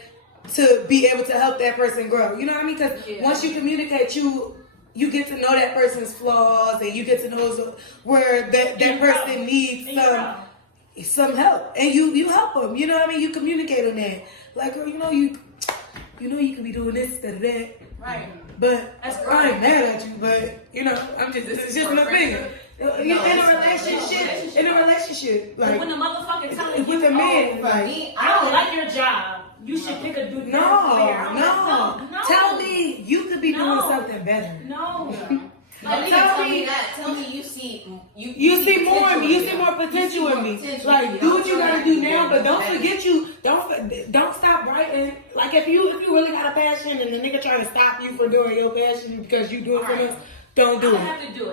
to be able to help that person grow. You know what I mean? Because once you communicate, you get to know that person's flaws and you get to know where that person needs some help, and you help them. You know what I mean? You communicate on that. Like, girl, you know you can be doing this instead of that. Right. But I ain't mad at you. But you know, it's just an opinion. In a relationship, like when the motherfucker telling you, with a man, like I don't like your job. You should pick a dude. No. Tell me you could be doing something better. No. Like, tell me that. Tell me you see more in me. You see more potential in me. Like, do what you gotta do now, but don't forget don't stop writing. Like, if you really got a passion and the nigga trying to stop you from doing your passion because you doing something else, don't do it. I have to do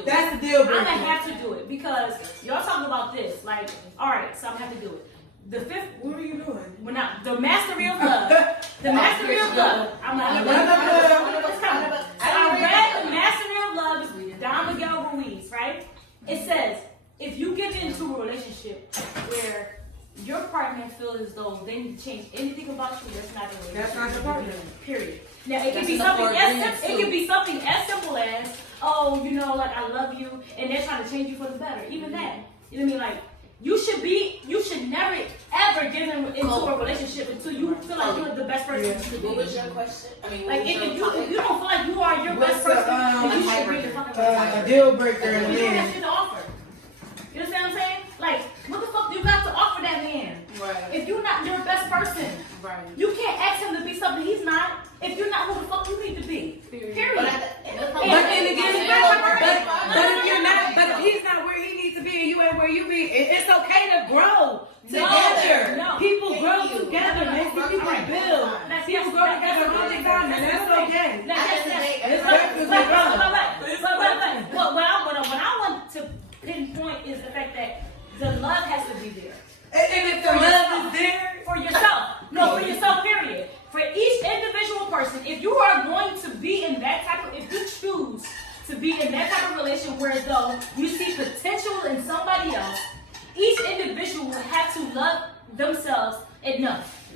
it. That's the deal breaker. I'm gonna have to do it because y'all talking about this. Like, all right, so I'm gonna have to do it. The fifth. What are you doing? The mastery of love. The mastery of love. I'm not. I read the mastery of love. Don Miguel Ruiz, right? It says if you get into a relationship where your partner feels as though they need to change anything about you, that's not a relationship. That's not your partner. Period. Now it can be something as simple as, oh, you know, like I love you, and they're trying to change you for the better. Even that, you know what I mean? Like you should never ever get into a relationship until you feel like you're the best person you could be. What was your question? I mean, Like if you don't feel like you are your best person, then you should be the fucking a deal breaker in a you don't have man. shit to offer. You understand what I'm saying? Like, what the fuck do you got to offer that man? Right. If you're not your best person, you can't ask him to be something he's not. If you're not who the fuck you need to be, period. But if he's not where he needs to be and you ain't where you be, it's okay to grow together. No. People grow together, man. People build. People grow together all the time, and that's okay. But what I want to pinpoint is the fact that the love has to be there. And if the love is there for yourself, for yourself, period. For each individual person, if you are going to be in that type of, if you choose to be in that type of relation where though you see potential in somebody else, each individual will have to love themselves enough.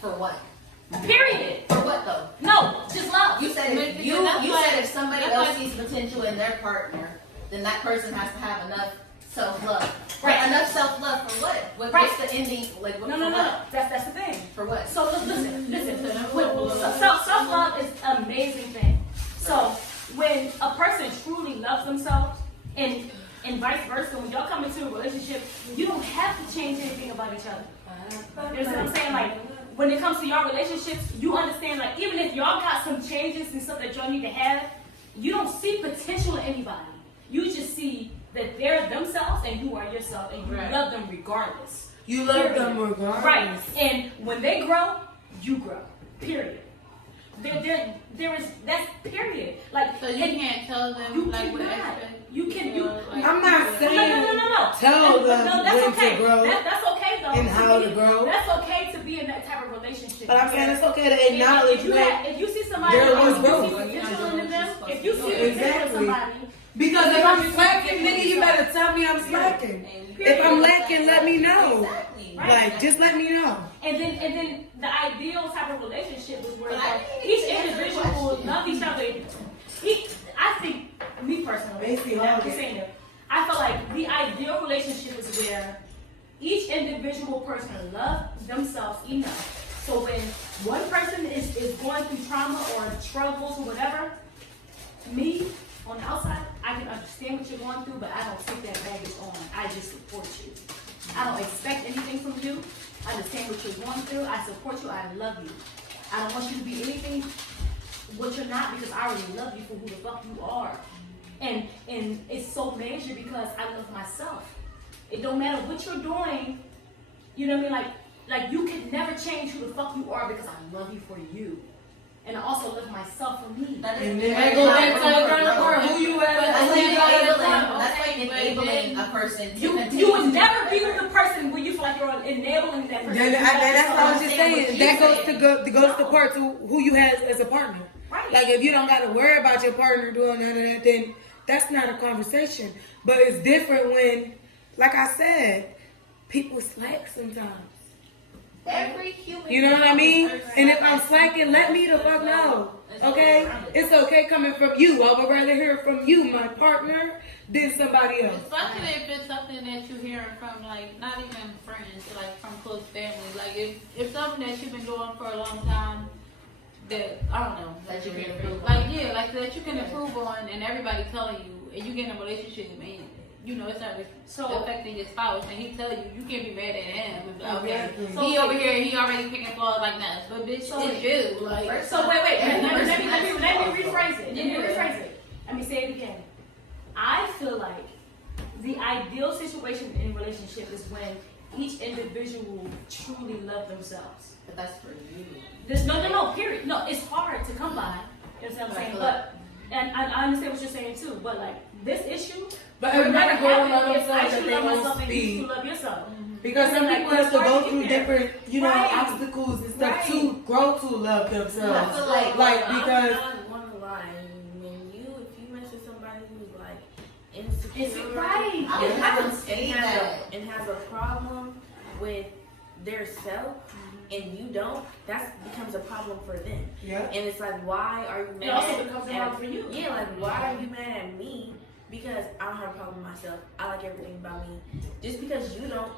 For what? Period. For what though? No, just love. You said if somebody else sees potential in their partner, then that person has to have enough self-love. Right. Enough self-love for what? What's the ending? Like, No. That's the thing. For what? So listen. Self-love is an amazing thing. So when a person truly loves themselves and vice versa, when y'all come into a relationship, you don't have to change anything about each other. You know what I'm saying? Like when it comes to your relationships, you understand like even if y'all got some changes and stuff that y'all need to have, you don't see potential in anybody. You just see that they're themselves and you are yourself and you love them regardless. You love them regardless. Right. And when they grow, you grow. Period. There is that's period. Like so you can't tell them you like cannot. You can you. Like, I'm not saying No. Tell them that's when okay. to grow. That's okay though. And how to grow. That's okay to be in that type of relationship. But I'm saying it's okay to acknowledge that. If you see somebody, there was if growth. you see potential in them, if you see potential in somebody. Because if I'm slacking, nigga, you better tell me I'm slacking. If I'm lacking, let me know. Exactly. Like, just let me know. And then the ideal type of relationship is where each individual will love each other. I think, me personally, I'm just saying that, I feel like the ideal relationship is where each individual person loves themselves enough. So when one person is going through trauma or struggles or whatever, me, on the outside, I can understand what you're going through, but I don't take that baggage on. I just support you. I don't expect anything from you. I understand what you're going through. I support you. I love you. I don't want you to be anything what you're not because I already love you for who the fuck you are. And it's so major because I love myself. It don't matter what you're doing. You know what I mean? Like you can never change who the fuck you are because I love you for you. and I also love myself for me. And then I go back to the ground part. Who you at? That's like enabling a person. You would never be with a person where you feel like you're enabling that person. That's what I was just saying. That goes to part to who you have as a partner. Right. Like if you don't got to worry about your partner doing none of that, then that's not a conversation. But it's different when, like I said, people slack sometimes. Every human. You know what I mean? And if I'm slacking, let me the fuck know. Okay? It's okay coming from you. I would rather hear from you, my partner, than somebody else. Especially if it's something that you're hearing from, like, not even friends, like from close family. Like, if something that you've been doing for a long time, that, I don't know, That you can improve like, on. yeah, like that you can improve on, and everybody telling you, and you get in a relationship, and you know it's not affecting your spouse, and he tell you, you can't be mad at him. And be like, okay, Exactly. he over here, he already picking flaws like that, but bitch, it's you. Like, So wait, let me rephrase it. Let me say it again. I feel like the ideal situation in a relationship is when each individual truly love themselves. But that's for you. There's no, period. No, it's hard to come by. You know what I'm saying? But, and I understand what you're saying too, but like, this issue, But everybody go and love if I themselves at should their love own myself and you speed. should love yourself. Because some people have to go through different, Right. obstacles and stuff Right. to grow to love I themselves. feel Like because I don't want to lie. When if you mess with somebody who's like insecure, Right. I would say that. and has a problem with their self, and you don't, that becomes a problem for them. yeah. And it's like, why are you mad? It also becomes a at- problem for you. Yeah, like why are you mad at me? Because I don't have a problem with myself. I like everything about me. Just because you don't,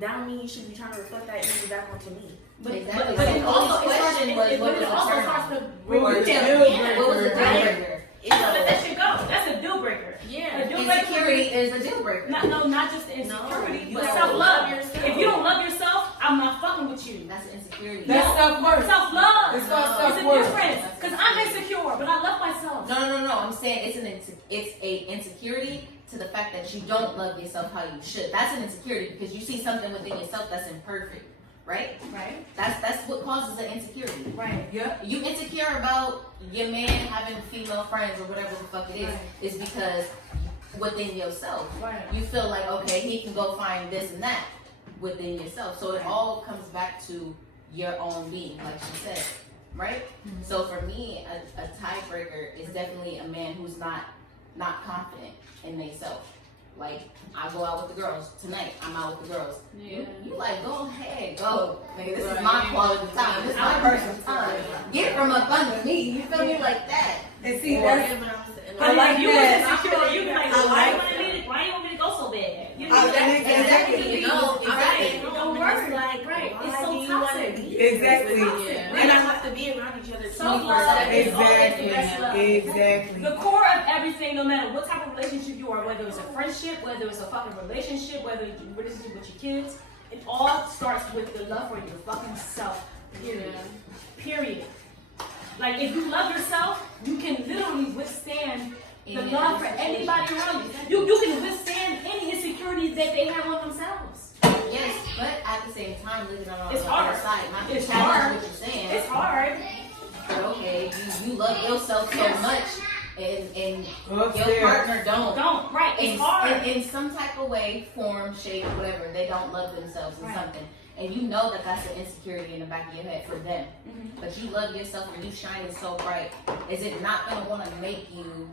that don't mean you should be trying to reflect that energy back onto me. Exactly. But So it the also only question was, what was the also turn starts on? to What was the Yeah. deal What was the deal Right. breaker? Let that shit go. That's a deal breaker. Yeah. A deal breaker. Insecurity is a deal breaker. Not just the insecurity, No, but you self love. love yourself. If you don't love yourself, I'm not fucking with you. That's insecurity. That's self-worth. Self love. It's called It's a self-worth. difference. Because I'm insecure, but I love myself. No. I'm saying it's a insecurity to the fact that you don't love yourself how you should. That's an insecurity because you see something within yourself that's imperfect, right? Right. That's what causes an insecurity. Right. Yeah. You insecure about your man having female friends or whatever the fuck it is, Right. is because within yourself, Right. you feel like, okay, he can go find this and that within yourself. So it all comes back to your own being, like she said, right? So for me, a tiebreaker is definitely a man who's not confident in themselves. Like, I go out with the girls tonight. I'm out with the girls. Yeah. You like, go ahead, go. Nigga, this is my quality time. This is my personal time. Get from up under me. You feel me like that? And see, Or that's even I'm saying, I like you that. was insecure. You be like, I why like you want me to go so bad? You know, Exactly. You know, exactly. Don't worry. Like, right. It's so toxic. Exactly. Yeah. We don't have to be around each other 24/7. Self-love is always the best love. Exactly. The core of everything, no matter what type of relationship you are, whether it's a friendship, whether it's a fucking relationship, whether it's a relationship with your kids, it all starts with the love for your fucking self. Period. Period. Like, if you love yourself, you can literally withstand the love for anybody around you. You can withstand any insecurities that they have on themselves. Yes, but at the same time, looking on It's the hard. other side, not to It's challenge hard. what you're saying. It's hard. But okay, you love yourself so much, and Go your upstairs. partner don't. Don't. Right. It's hard. In some type of way, form, shape, whatever, they don't love themselves in Right. something. And you know that that's an insecurity in the back of your head for them. Mhm. But you love yourself and you shining so bright. Is it not going to want to make you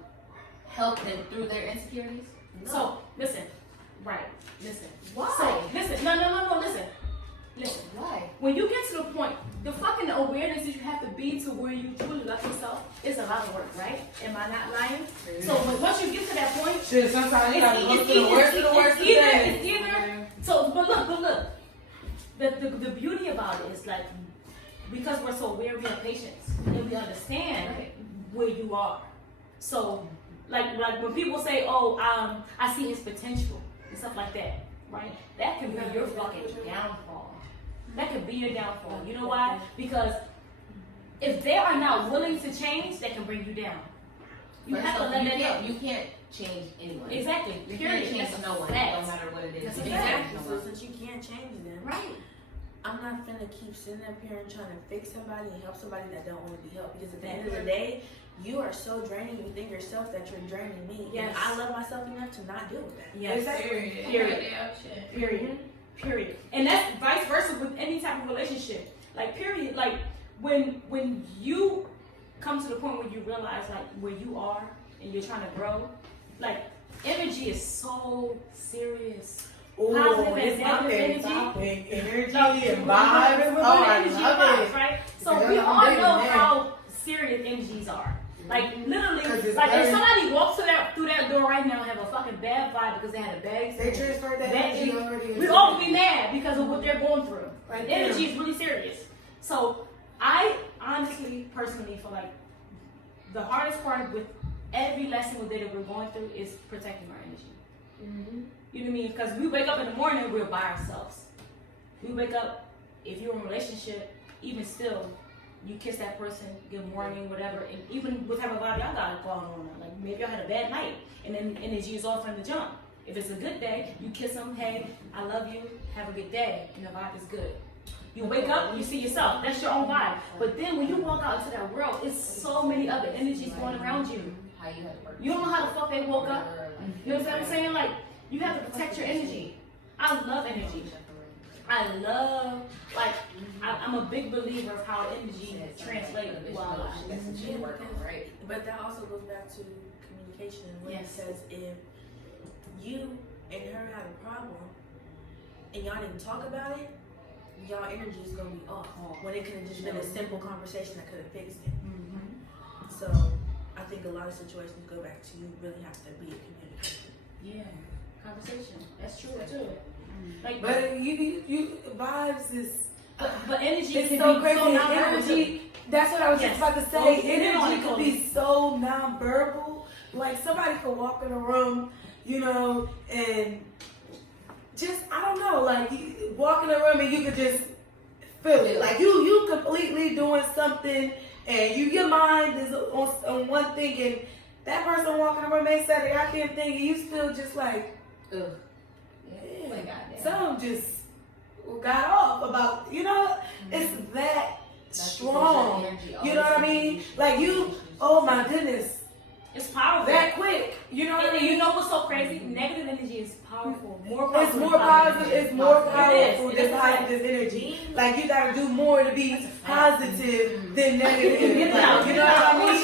help them through their insecurities? So, listen. Right. Listen. Why? So, listen. No. Listen. Listen. Why? When you get to the point, the fucking awareness that you have to be to where you truly love yourself is a lot of work, right? Am I not lying? So once you get to that point, Shit, sometimes you gotta go it's to the worst of the worst of the day. it's either. So, but look. The beauty about it is like, because we're so aware, we have patience and we understand where you are. So, like when people say, "Oh, I see his potential" and stuff like that, right? That can be your fucking downfall. That could be your downfall. You know why? Because if they are not willing to change, that can bring you down. You First have to off, let you that can't- go. You can't change anyone. Exactly. You Period. can't change That's no one, fact. no matter what it is. That's You a can't fact. change no So one. since you can't change them, Right. I'm not finna keep sitting up here and trying to fix somebody and help somebody that don't want to be helped. Because at the end of the day, you are so draining within yourself that you're draining me. Yes. And I love myself enough to not deal with that. Yes. Period. And that's vice versa with any type of relationship. Like, period. Like, when you come to the point where you realize, like, where you are and you're trying to grow, like, energy is so serious. Positive and negative energy. Energy and vibes. Oh, I love it. Right? So we all know how serious energies are. Like, literally, like, if somebody walks through that door right now and have a fucking bad vibe because they had a bad They transferred that energy already. we all be mad because of what they're going through. Right? The energy is really serious. So I honestly, personally feel like the hardest part with every single day that we're going through is protecting our energy. Mm-hmm. You know what I mean? Because we wake up in the morning, we're by ourselves. We wake up, if you're in a relationship, even still, you kiss that person, good morning, whatever, and even what type of vibe y'all got going on. Like, maybe y'all had a bad night, and then energy is off from the jump. If it's a good day, you kiss them, hey, I love you, have a good day, and the vibe is good. You wake up, you see yourself, that's your own vibe. But then when you walk out into that world, it's so many other energies going around you. You don't know how the fuck they woke up. You know what I'm saying? Like, you have to protect your energy. I love energy. I love, like, I'm a big believer of how energy translates to our lives. But that also goes back to communication. When it says if you and her have a problem and y'all didn't talk about it, y'all energy is gonna be off. When it could have just been a simple conversation that could have fixed it. Mm-hmm. So I think a lot of situations go back to you really have to be a communication. Yeah, conversation. That's true too. Like, But you vibes is. but energy It's can so be crazy. so nonverbal. Energy. That's what I was just about to say. Oh, Energy could be so nonverbal. Like somebody could walk in a room, you know, and just I don't know, like you walk in a room and you could just feel it. Like you completely doing something, and your mind is on one thing, and that person walking in the room may say that I can't think, and you still just like, ugh. Some just got off about, you know, it's that strong. You know what I mean? Like you, oh my goodness. It's powerful. That quick. You know what I mean? You know what's so crazy? Negative energy is powerful. More powerful. It's more positive. It's more powerful It than is. positive energy. Like you gotta do more to be positive than negative energy. You know what I mean?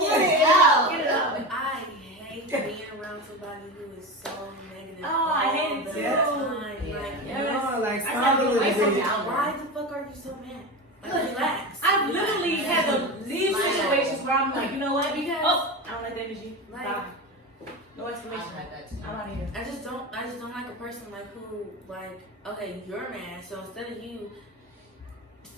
Get it out. Get it out. I hate being around somebody who is so negative. Oh, I hate it too. Like I gotta get away from it. Why the fuck are you so mad? Like, relax. I've literally had to leave situations where I'm like, you know what? Because I don't like the energy. Like, Bye. No explanation. I'm out here. I just don't like a person like who like, okay, you're mad, so instead of you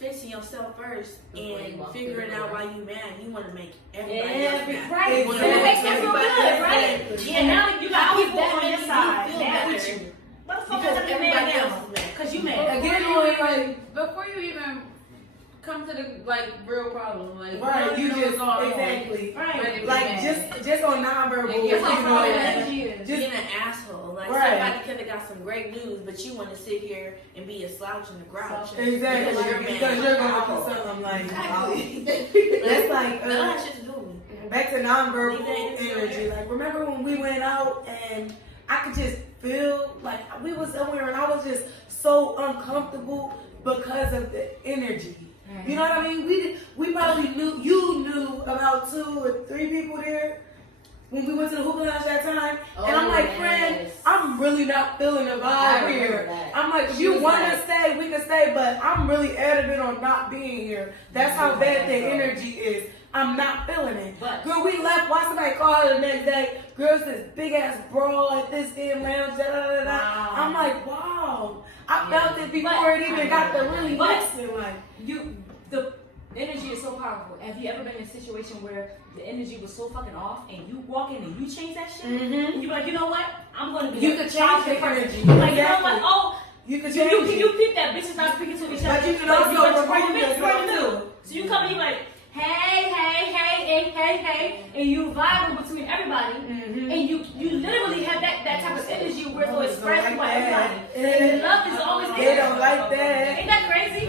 fixing yourself first and figuring out why you mad, you want to make everybody else mad. Right. You wanna And it make makes them feel good, everybody right? else Yeah, now that you got people that on your makes you side, feel mad better. with you. What the fuck Because is everybody everybody else? else is mad. Because you mad. Again, Before you even come to the real problem, like right, you know just what's going on. exactly. Right. Like just on nonverbal, Like, you just know, on how like, energy is. just Being an asshole. Like Right. somebody could have got some great news, but you want to sit here and be a slouch and a grouch. exactly because you're gonna do something like that's like That don't have shit to do with me. back to nonverbal Leave that energy. Like remember when we went out and I could just feel like we was somewhere and I was just so uncomfortable because of the energy. You know what I mean? We probably you knew about 2 or 3 people there when we went to the hookah lounge that time. And I'm like, friend, I'm really not feeling the vibe here. I'm like, if you want to stay, we can stay, but I'm really adamant on not being here. That's how bad the energy is. I'm not feeling it. Girl, we left. Why somebody called her the next day? Girls, this big ass brawl at this damn lounge. Da, da, da, da. Wow. I'm like, wow. I felt it before it even got to really mixing. Like, The energy is so powerful. Have you ever been in a situation where the energy was so fucking off and you walk in and you change that shit? And you be like, you know what? I'm going to be you could change the person. energy. Like, you know Exactly. what? Oh, You could change it. you peep that bitches not speaking to each other. But you can also remove right yourself too. So you come and you like, hey, and you vibe between everybody, and you literally have that type of energy where it's express don't to like everybody. that. And love is always They there. don't like that. Ain't that crazy?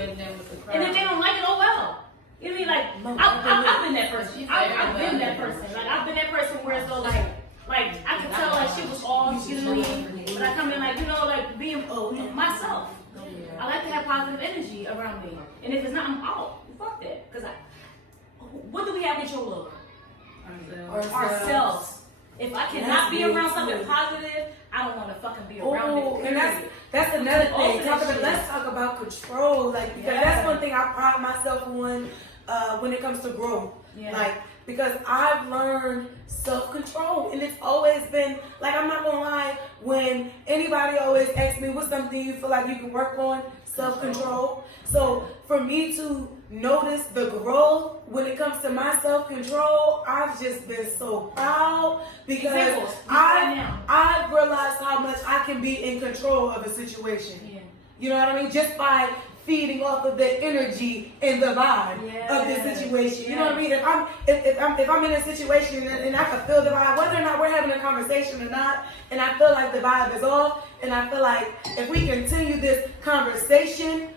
And if they don't like it, oh well. You know, like I've been that person. I've been that person. Like I've been that person where it's so like I could tell like she was all me, but I come in like like being myself. I like to have positive energy around me, and if it's not, I'm out. Fuck that, because what do we have control over? Ourselves. If I cannot be around something positive, I don't want to fucking be around it. And that's another thing. Let's talk about control, like because that's one thing I pride myself on when it comes to growth. Yeah. Like because I've learned self-control, and it's always been like I'm not gonna lie. When anybody always asks me what's something you feel like you can work on, self-control. So for me to notice the growth when it comes to my self-control, I've just been so proud because I've realized how much I can be in control of a situation. Yeah. You know what I mean? Just by feeding off of the energy and the vibe of the situation. You know what I mean? If I'm in a situation and I can feel the vibe, whether or not we're having a conversation or not, and I feel like the vibe is off, and I feel like if we continue this conversation,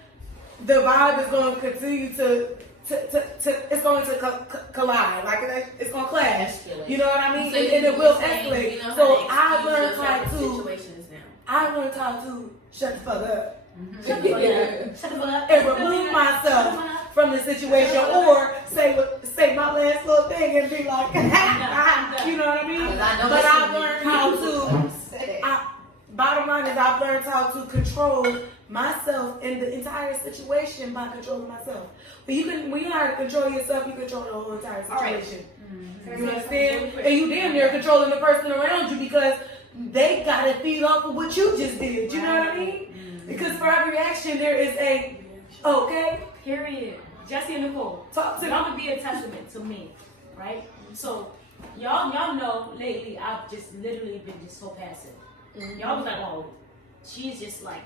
the vibe is going to continue to it's going to collide, like it's going to clash. You know what I mean? So and it will escalate. You know So how I learned how to. situations now. I learned how to shut the fuck up. Shut the fuck up. And remove myself from the situation, or say my last little thing and be like, you know what I mean? But I've learned how to. Bottom line is, I've learned how to control myself in the entire situation by controlling myself. But when you know how to control yourself, you control the whole entire situation. Right. You understand? And you damn near controlling the person around you because they gotta feed off of what you just did. You know what I mean? Because for every action there is a okay. Period. Jesse and Nicole, Talk to y'all would be a testament to me, right? So y'all know lately I've just literally been just so passive. Y'all was like, oh, she's just like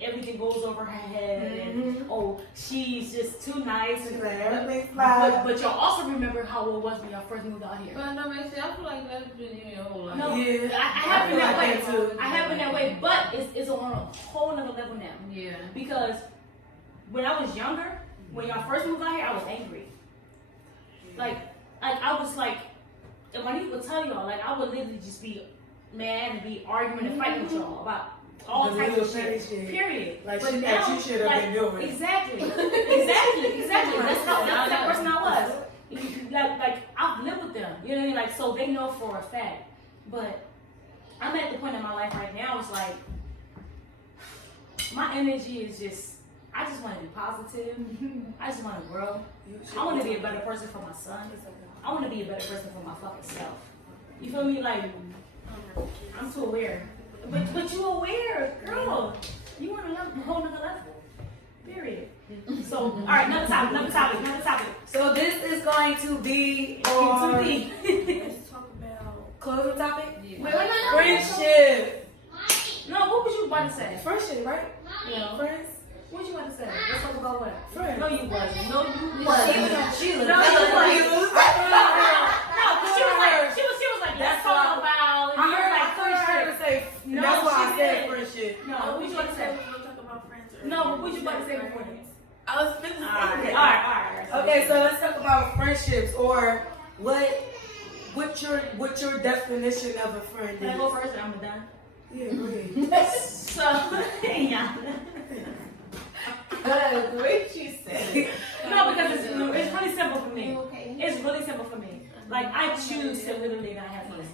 everything goes over her head, and oh, she's just too nice, and but y'all also remember how it was when y'all first moved out here. But no, man, see, I feel like that's been in your whole life. No, Yeah. I have been that way. too. I have been that way, but it's on a whole nother level now. Yeah. Because when I was younger, when y'all first moved out here, I was angry. Like I was like, if my niece would tell y'all, like I would literally just be mad and be arguing and fighting with y'all about all types of shit. Period. Like but shit now, that you should have been doing. Exactly. That's that person I was. Like I've lived with them. You know what I mean? Like so they know for a fact. But I'm at the point in my life right now, it's like my energy is just I just want to be positive. I just want to grow. I want to be a better person for my son. I want to be a better person for my fucking self. You feel me? Like I'm too aware. But you aware, girl. You want a whole nother level. Period. So, all right, another topic. So this is going to be On let's talk about closing topic. Wait, Friendship. No, what was you about to say? Friendship, right? Yeah. Friends. What you about to say? Let's talk about what? Friends. No, you wasn't. No, you wasn't. She was. No, you wasn't. No, she was like, let's talk about. I heard her say. No, that's why I she said did. friendship. No, what you about to say? Talk about friends. No, what you about to say before this? I was finished. All right. Okay, so let's talk about friendships, or what's your definition of a friend Can I is? go first and I'm done? Yeah, go ahead. So, yeah. The way she said it. No, because it's really simple for me. Okay. It's really simple for me. Like, I choose to literally not have friends.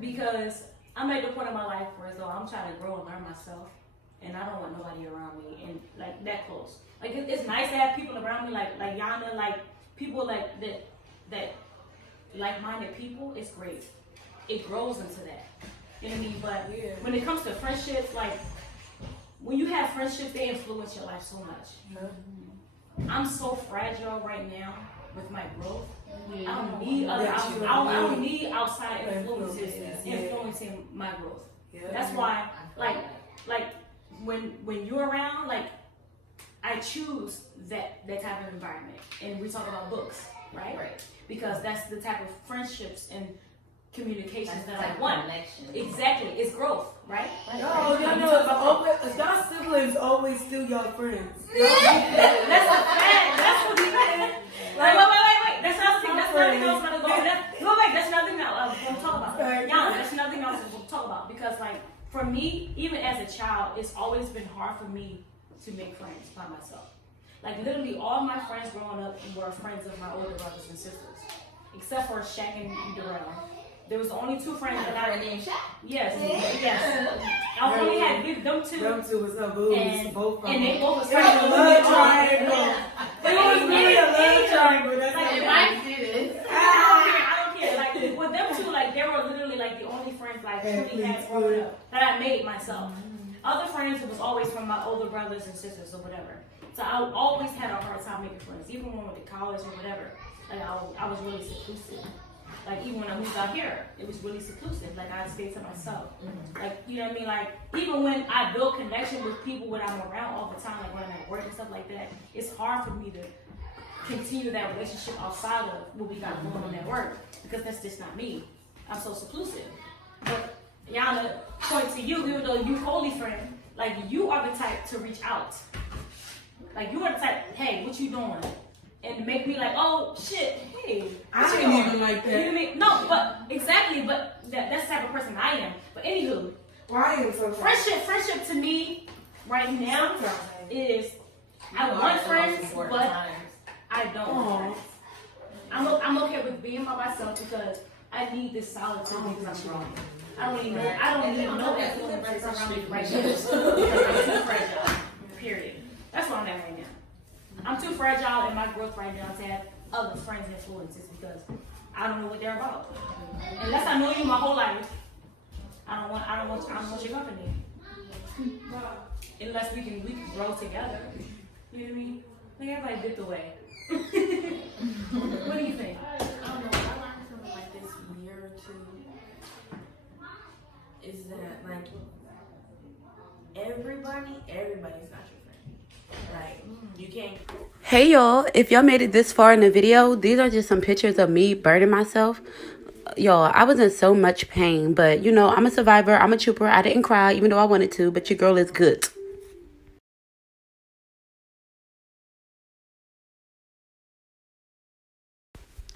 Because I'm at the point in my life where though I'm trying to grow and learn myself, and I don't want nobody around me and like that close. Like it's nice to have people around me like Yana, like people like that like-minded people. It's great. It grows into that. You know what I mean? But when it comes to friendships, like when you have friendships, they influence your life so much. I'm so fragile right now with my growth. I don't need I don't need outside influences influencing my growth. That's why, like when you're around, like I choose that type of environment. And we talk about books, right? Because that's the type of friendships and communications that That's I want. connection. Exactly, it's growth, right? Y'all know, y'all siblings always still y'all friends. That's a fact. That's what we meant. Like, wait. That's another thing. That's another thing I was gonna go. That's another thing I was gonna talk about. Yeah, that's another thing I was gonna talk about because, like, for me, even as a child, it's always been hard for me to make friends by myself. Like, literally, all my friends growing up were friends of my older brothers and sisters, except for Shaq and Darrell. There was only two friends that I named Shaq. Yes. I only had them two. Them two was her boobs, both of them. And they both was It was a love triangle. But It was really a love triangle. That's like, They might see this. I don't care. Like with them two, like they were literally like the only friends like truly had growing up that I made myself. Other friends, it was always from my older brothers and sisters or whatever. So I always had a hard time making friends, even when I went to college or whatever. Like I was really seclusive. Like even when I moved out here, it was really seclusive. Like I stayed to myself. Like you know what I mean? Like even when I build connection with people when I'm around all the time, like when I'm at work and stuff like that, it's hard for me to continue that relationship outside of what we got going on at work because that's just not me. I'm so seclusive. But Yana, point to you, even though you holy friend, like you are the type to reach out. Like you are the type, hey, what you doing? And make me like, oh shit, hey. I ain't even like You know what I that. mean? No, but exactly, but that's the type of person I am. But anywho, Why am so friendship to me right now is I want friends, but I don't want friends. I'm okay with being by myself because I need this solitude because I'm growing. I don't need no influence around me right now. Because I'm too fragile. Period. That's what I'm at right now. I'm too fragile in my growth right now to have other friends and influences because I don't know what they're about. Unless I know you my whole life, I don't want your company. Unless we can grow together. You know what I mean? Like everybody dipped away. What do you think? I don't know. I learned from like this year or two is that like everybody's not your friend. Like you can't. Hey y'all, if y'all made it this far in the video, these are just some pictures of me burning myself. Y'all, I was in so much pain, but you know, I'm a survivor, I'm a trooper. I didn't cry even though I wanted to, but your girl is good.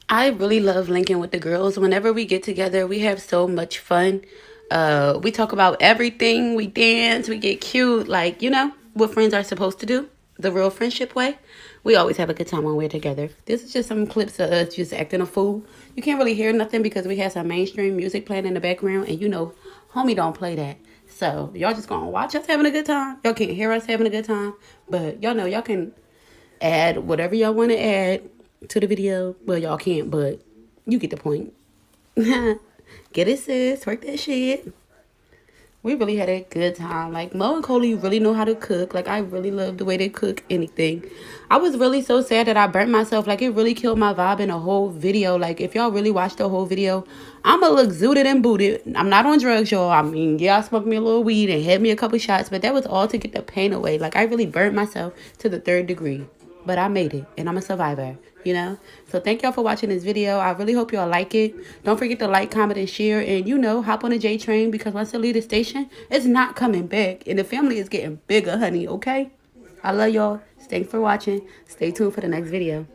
I really love linking with the girls. Whenever we get together, we have so much fun. We talk about everything, we dance, we get cute, like, you know, what friends are supposed to do, the real friendship way. We always have a good time when we're together. This is just some clips of us just acting a fool. You can't really hear nothing because we have some mainstream music playing in the background, and you know, homie don't play that. So y'all just gonna watch us having a good time. Y'all can't hear us having a good time, but y'all know y'all can add whatever y'all want to add to the video. Well, y'all can't, but you get the point. Get it, sis. Work that shit. We really had a good time. Like, Mo and Coley really know how to cook. Like, I really love the way they cook anything. I was really so sad that I burnt myself. Like, it really killed my vibe in the whole video. Like, if y'all really watch the whole video, I'ma look zooted and booted. I'm not on drugs, y'all. I mean, yeah, I smoked me a little weed and had me a couple shots, but that was all to get the pain away. Like, I really burnt myself to the 3rd degree. But I made it, and I'm a survivor, you know? So thank y'all for watching this video. I really hope y'all like it. Don't forget to like, comment, and share. And, you know, hop on the J train because once it leave the station, it's not coming back. And the family is getting bigger, honey, okay? I love y'all. Thanks for watching. Stay tuned for the next video.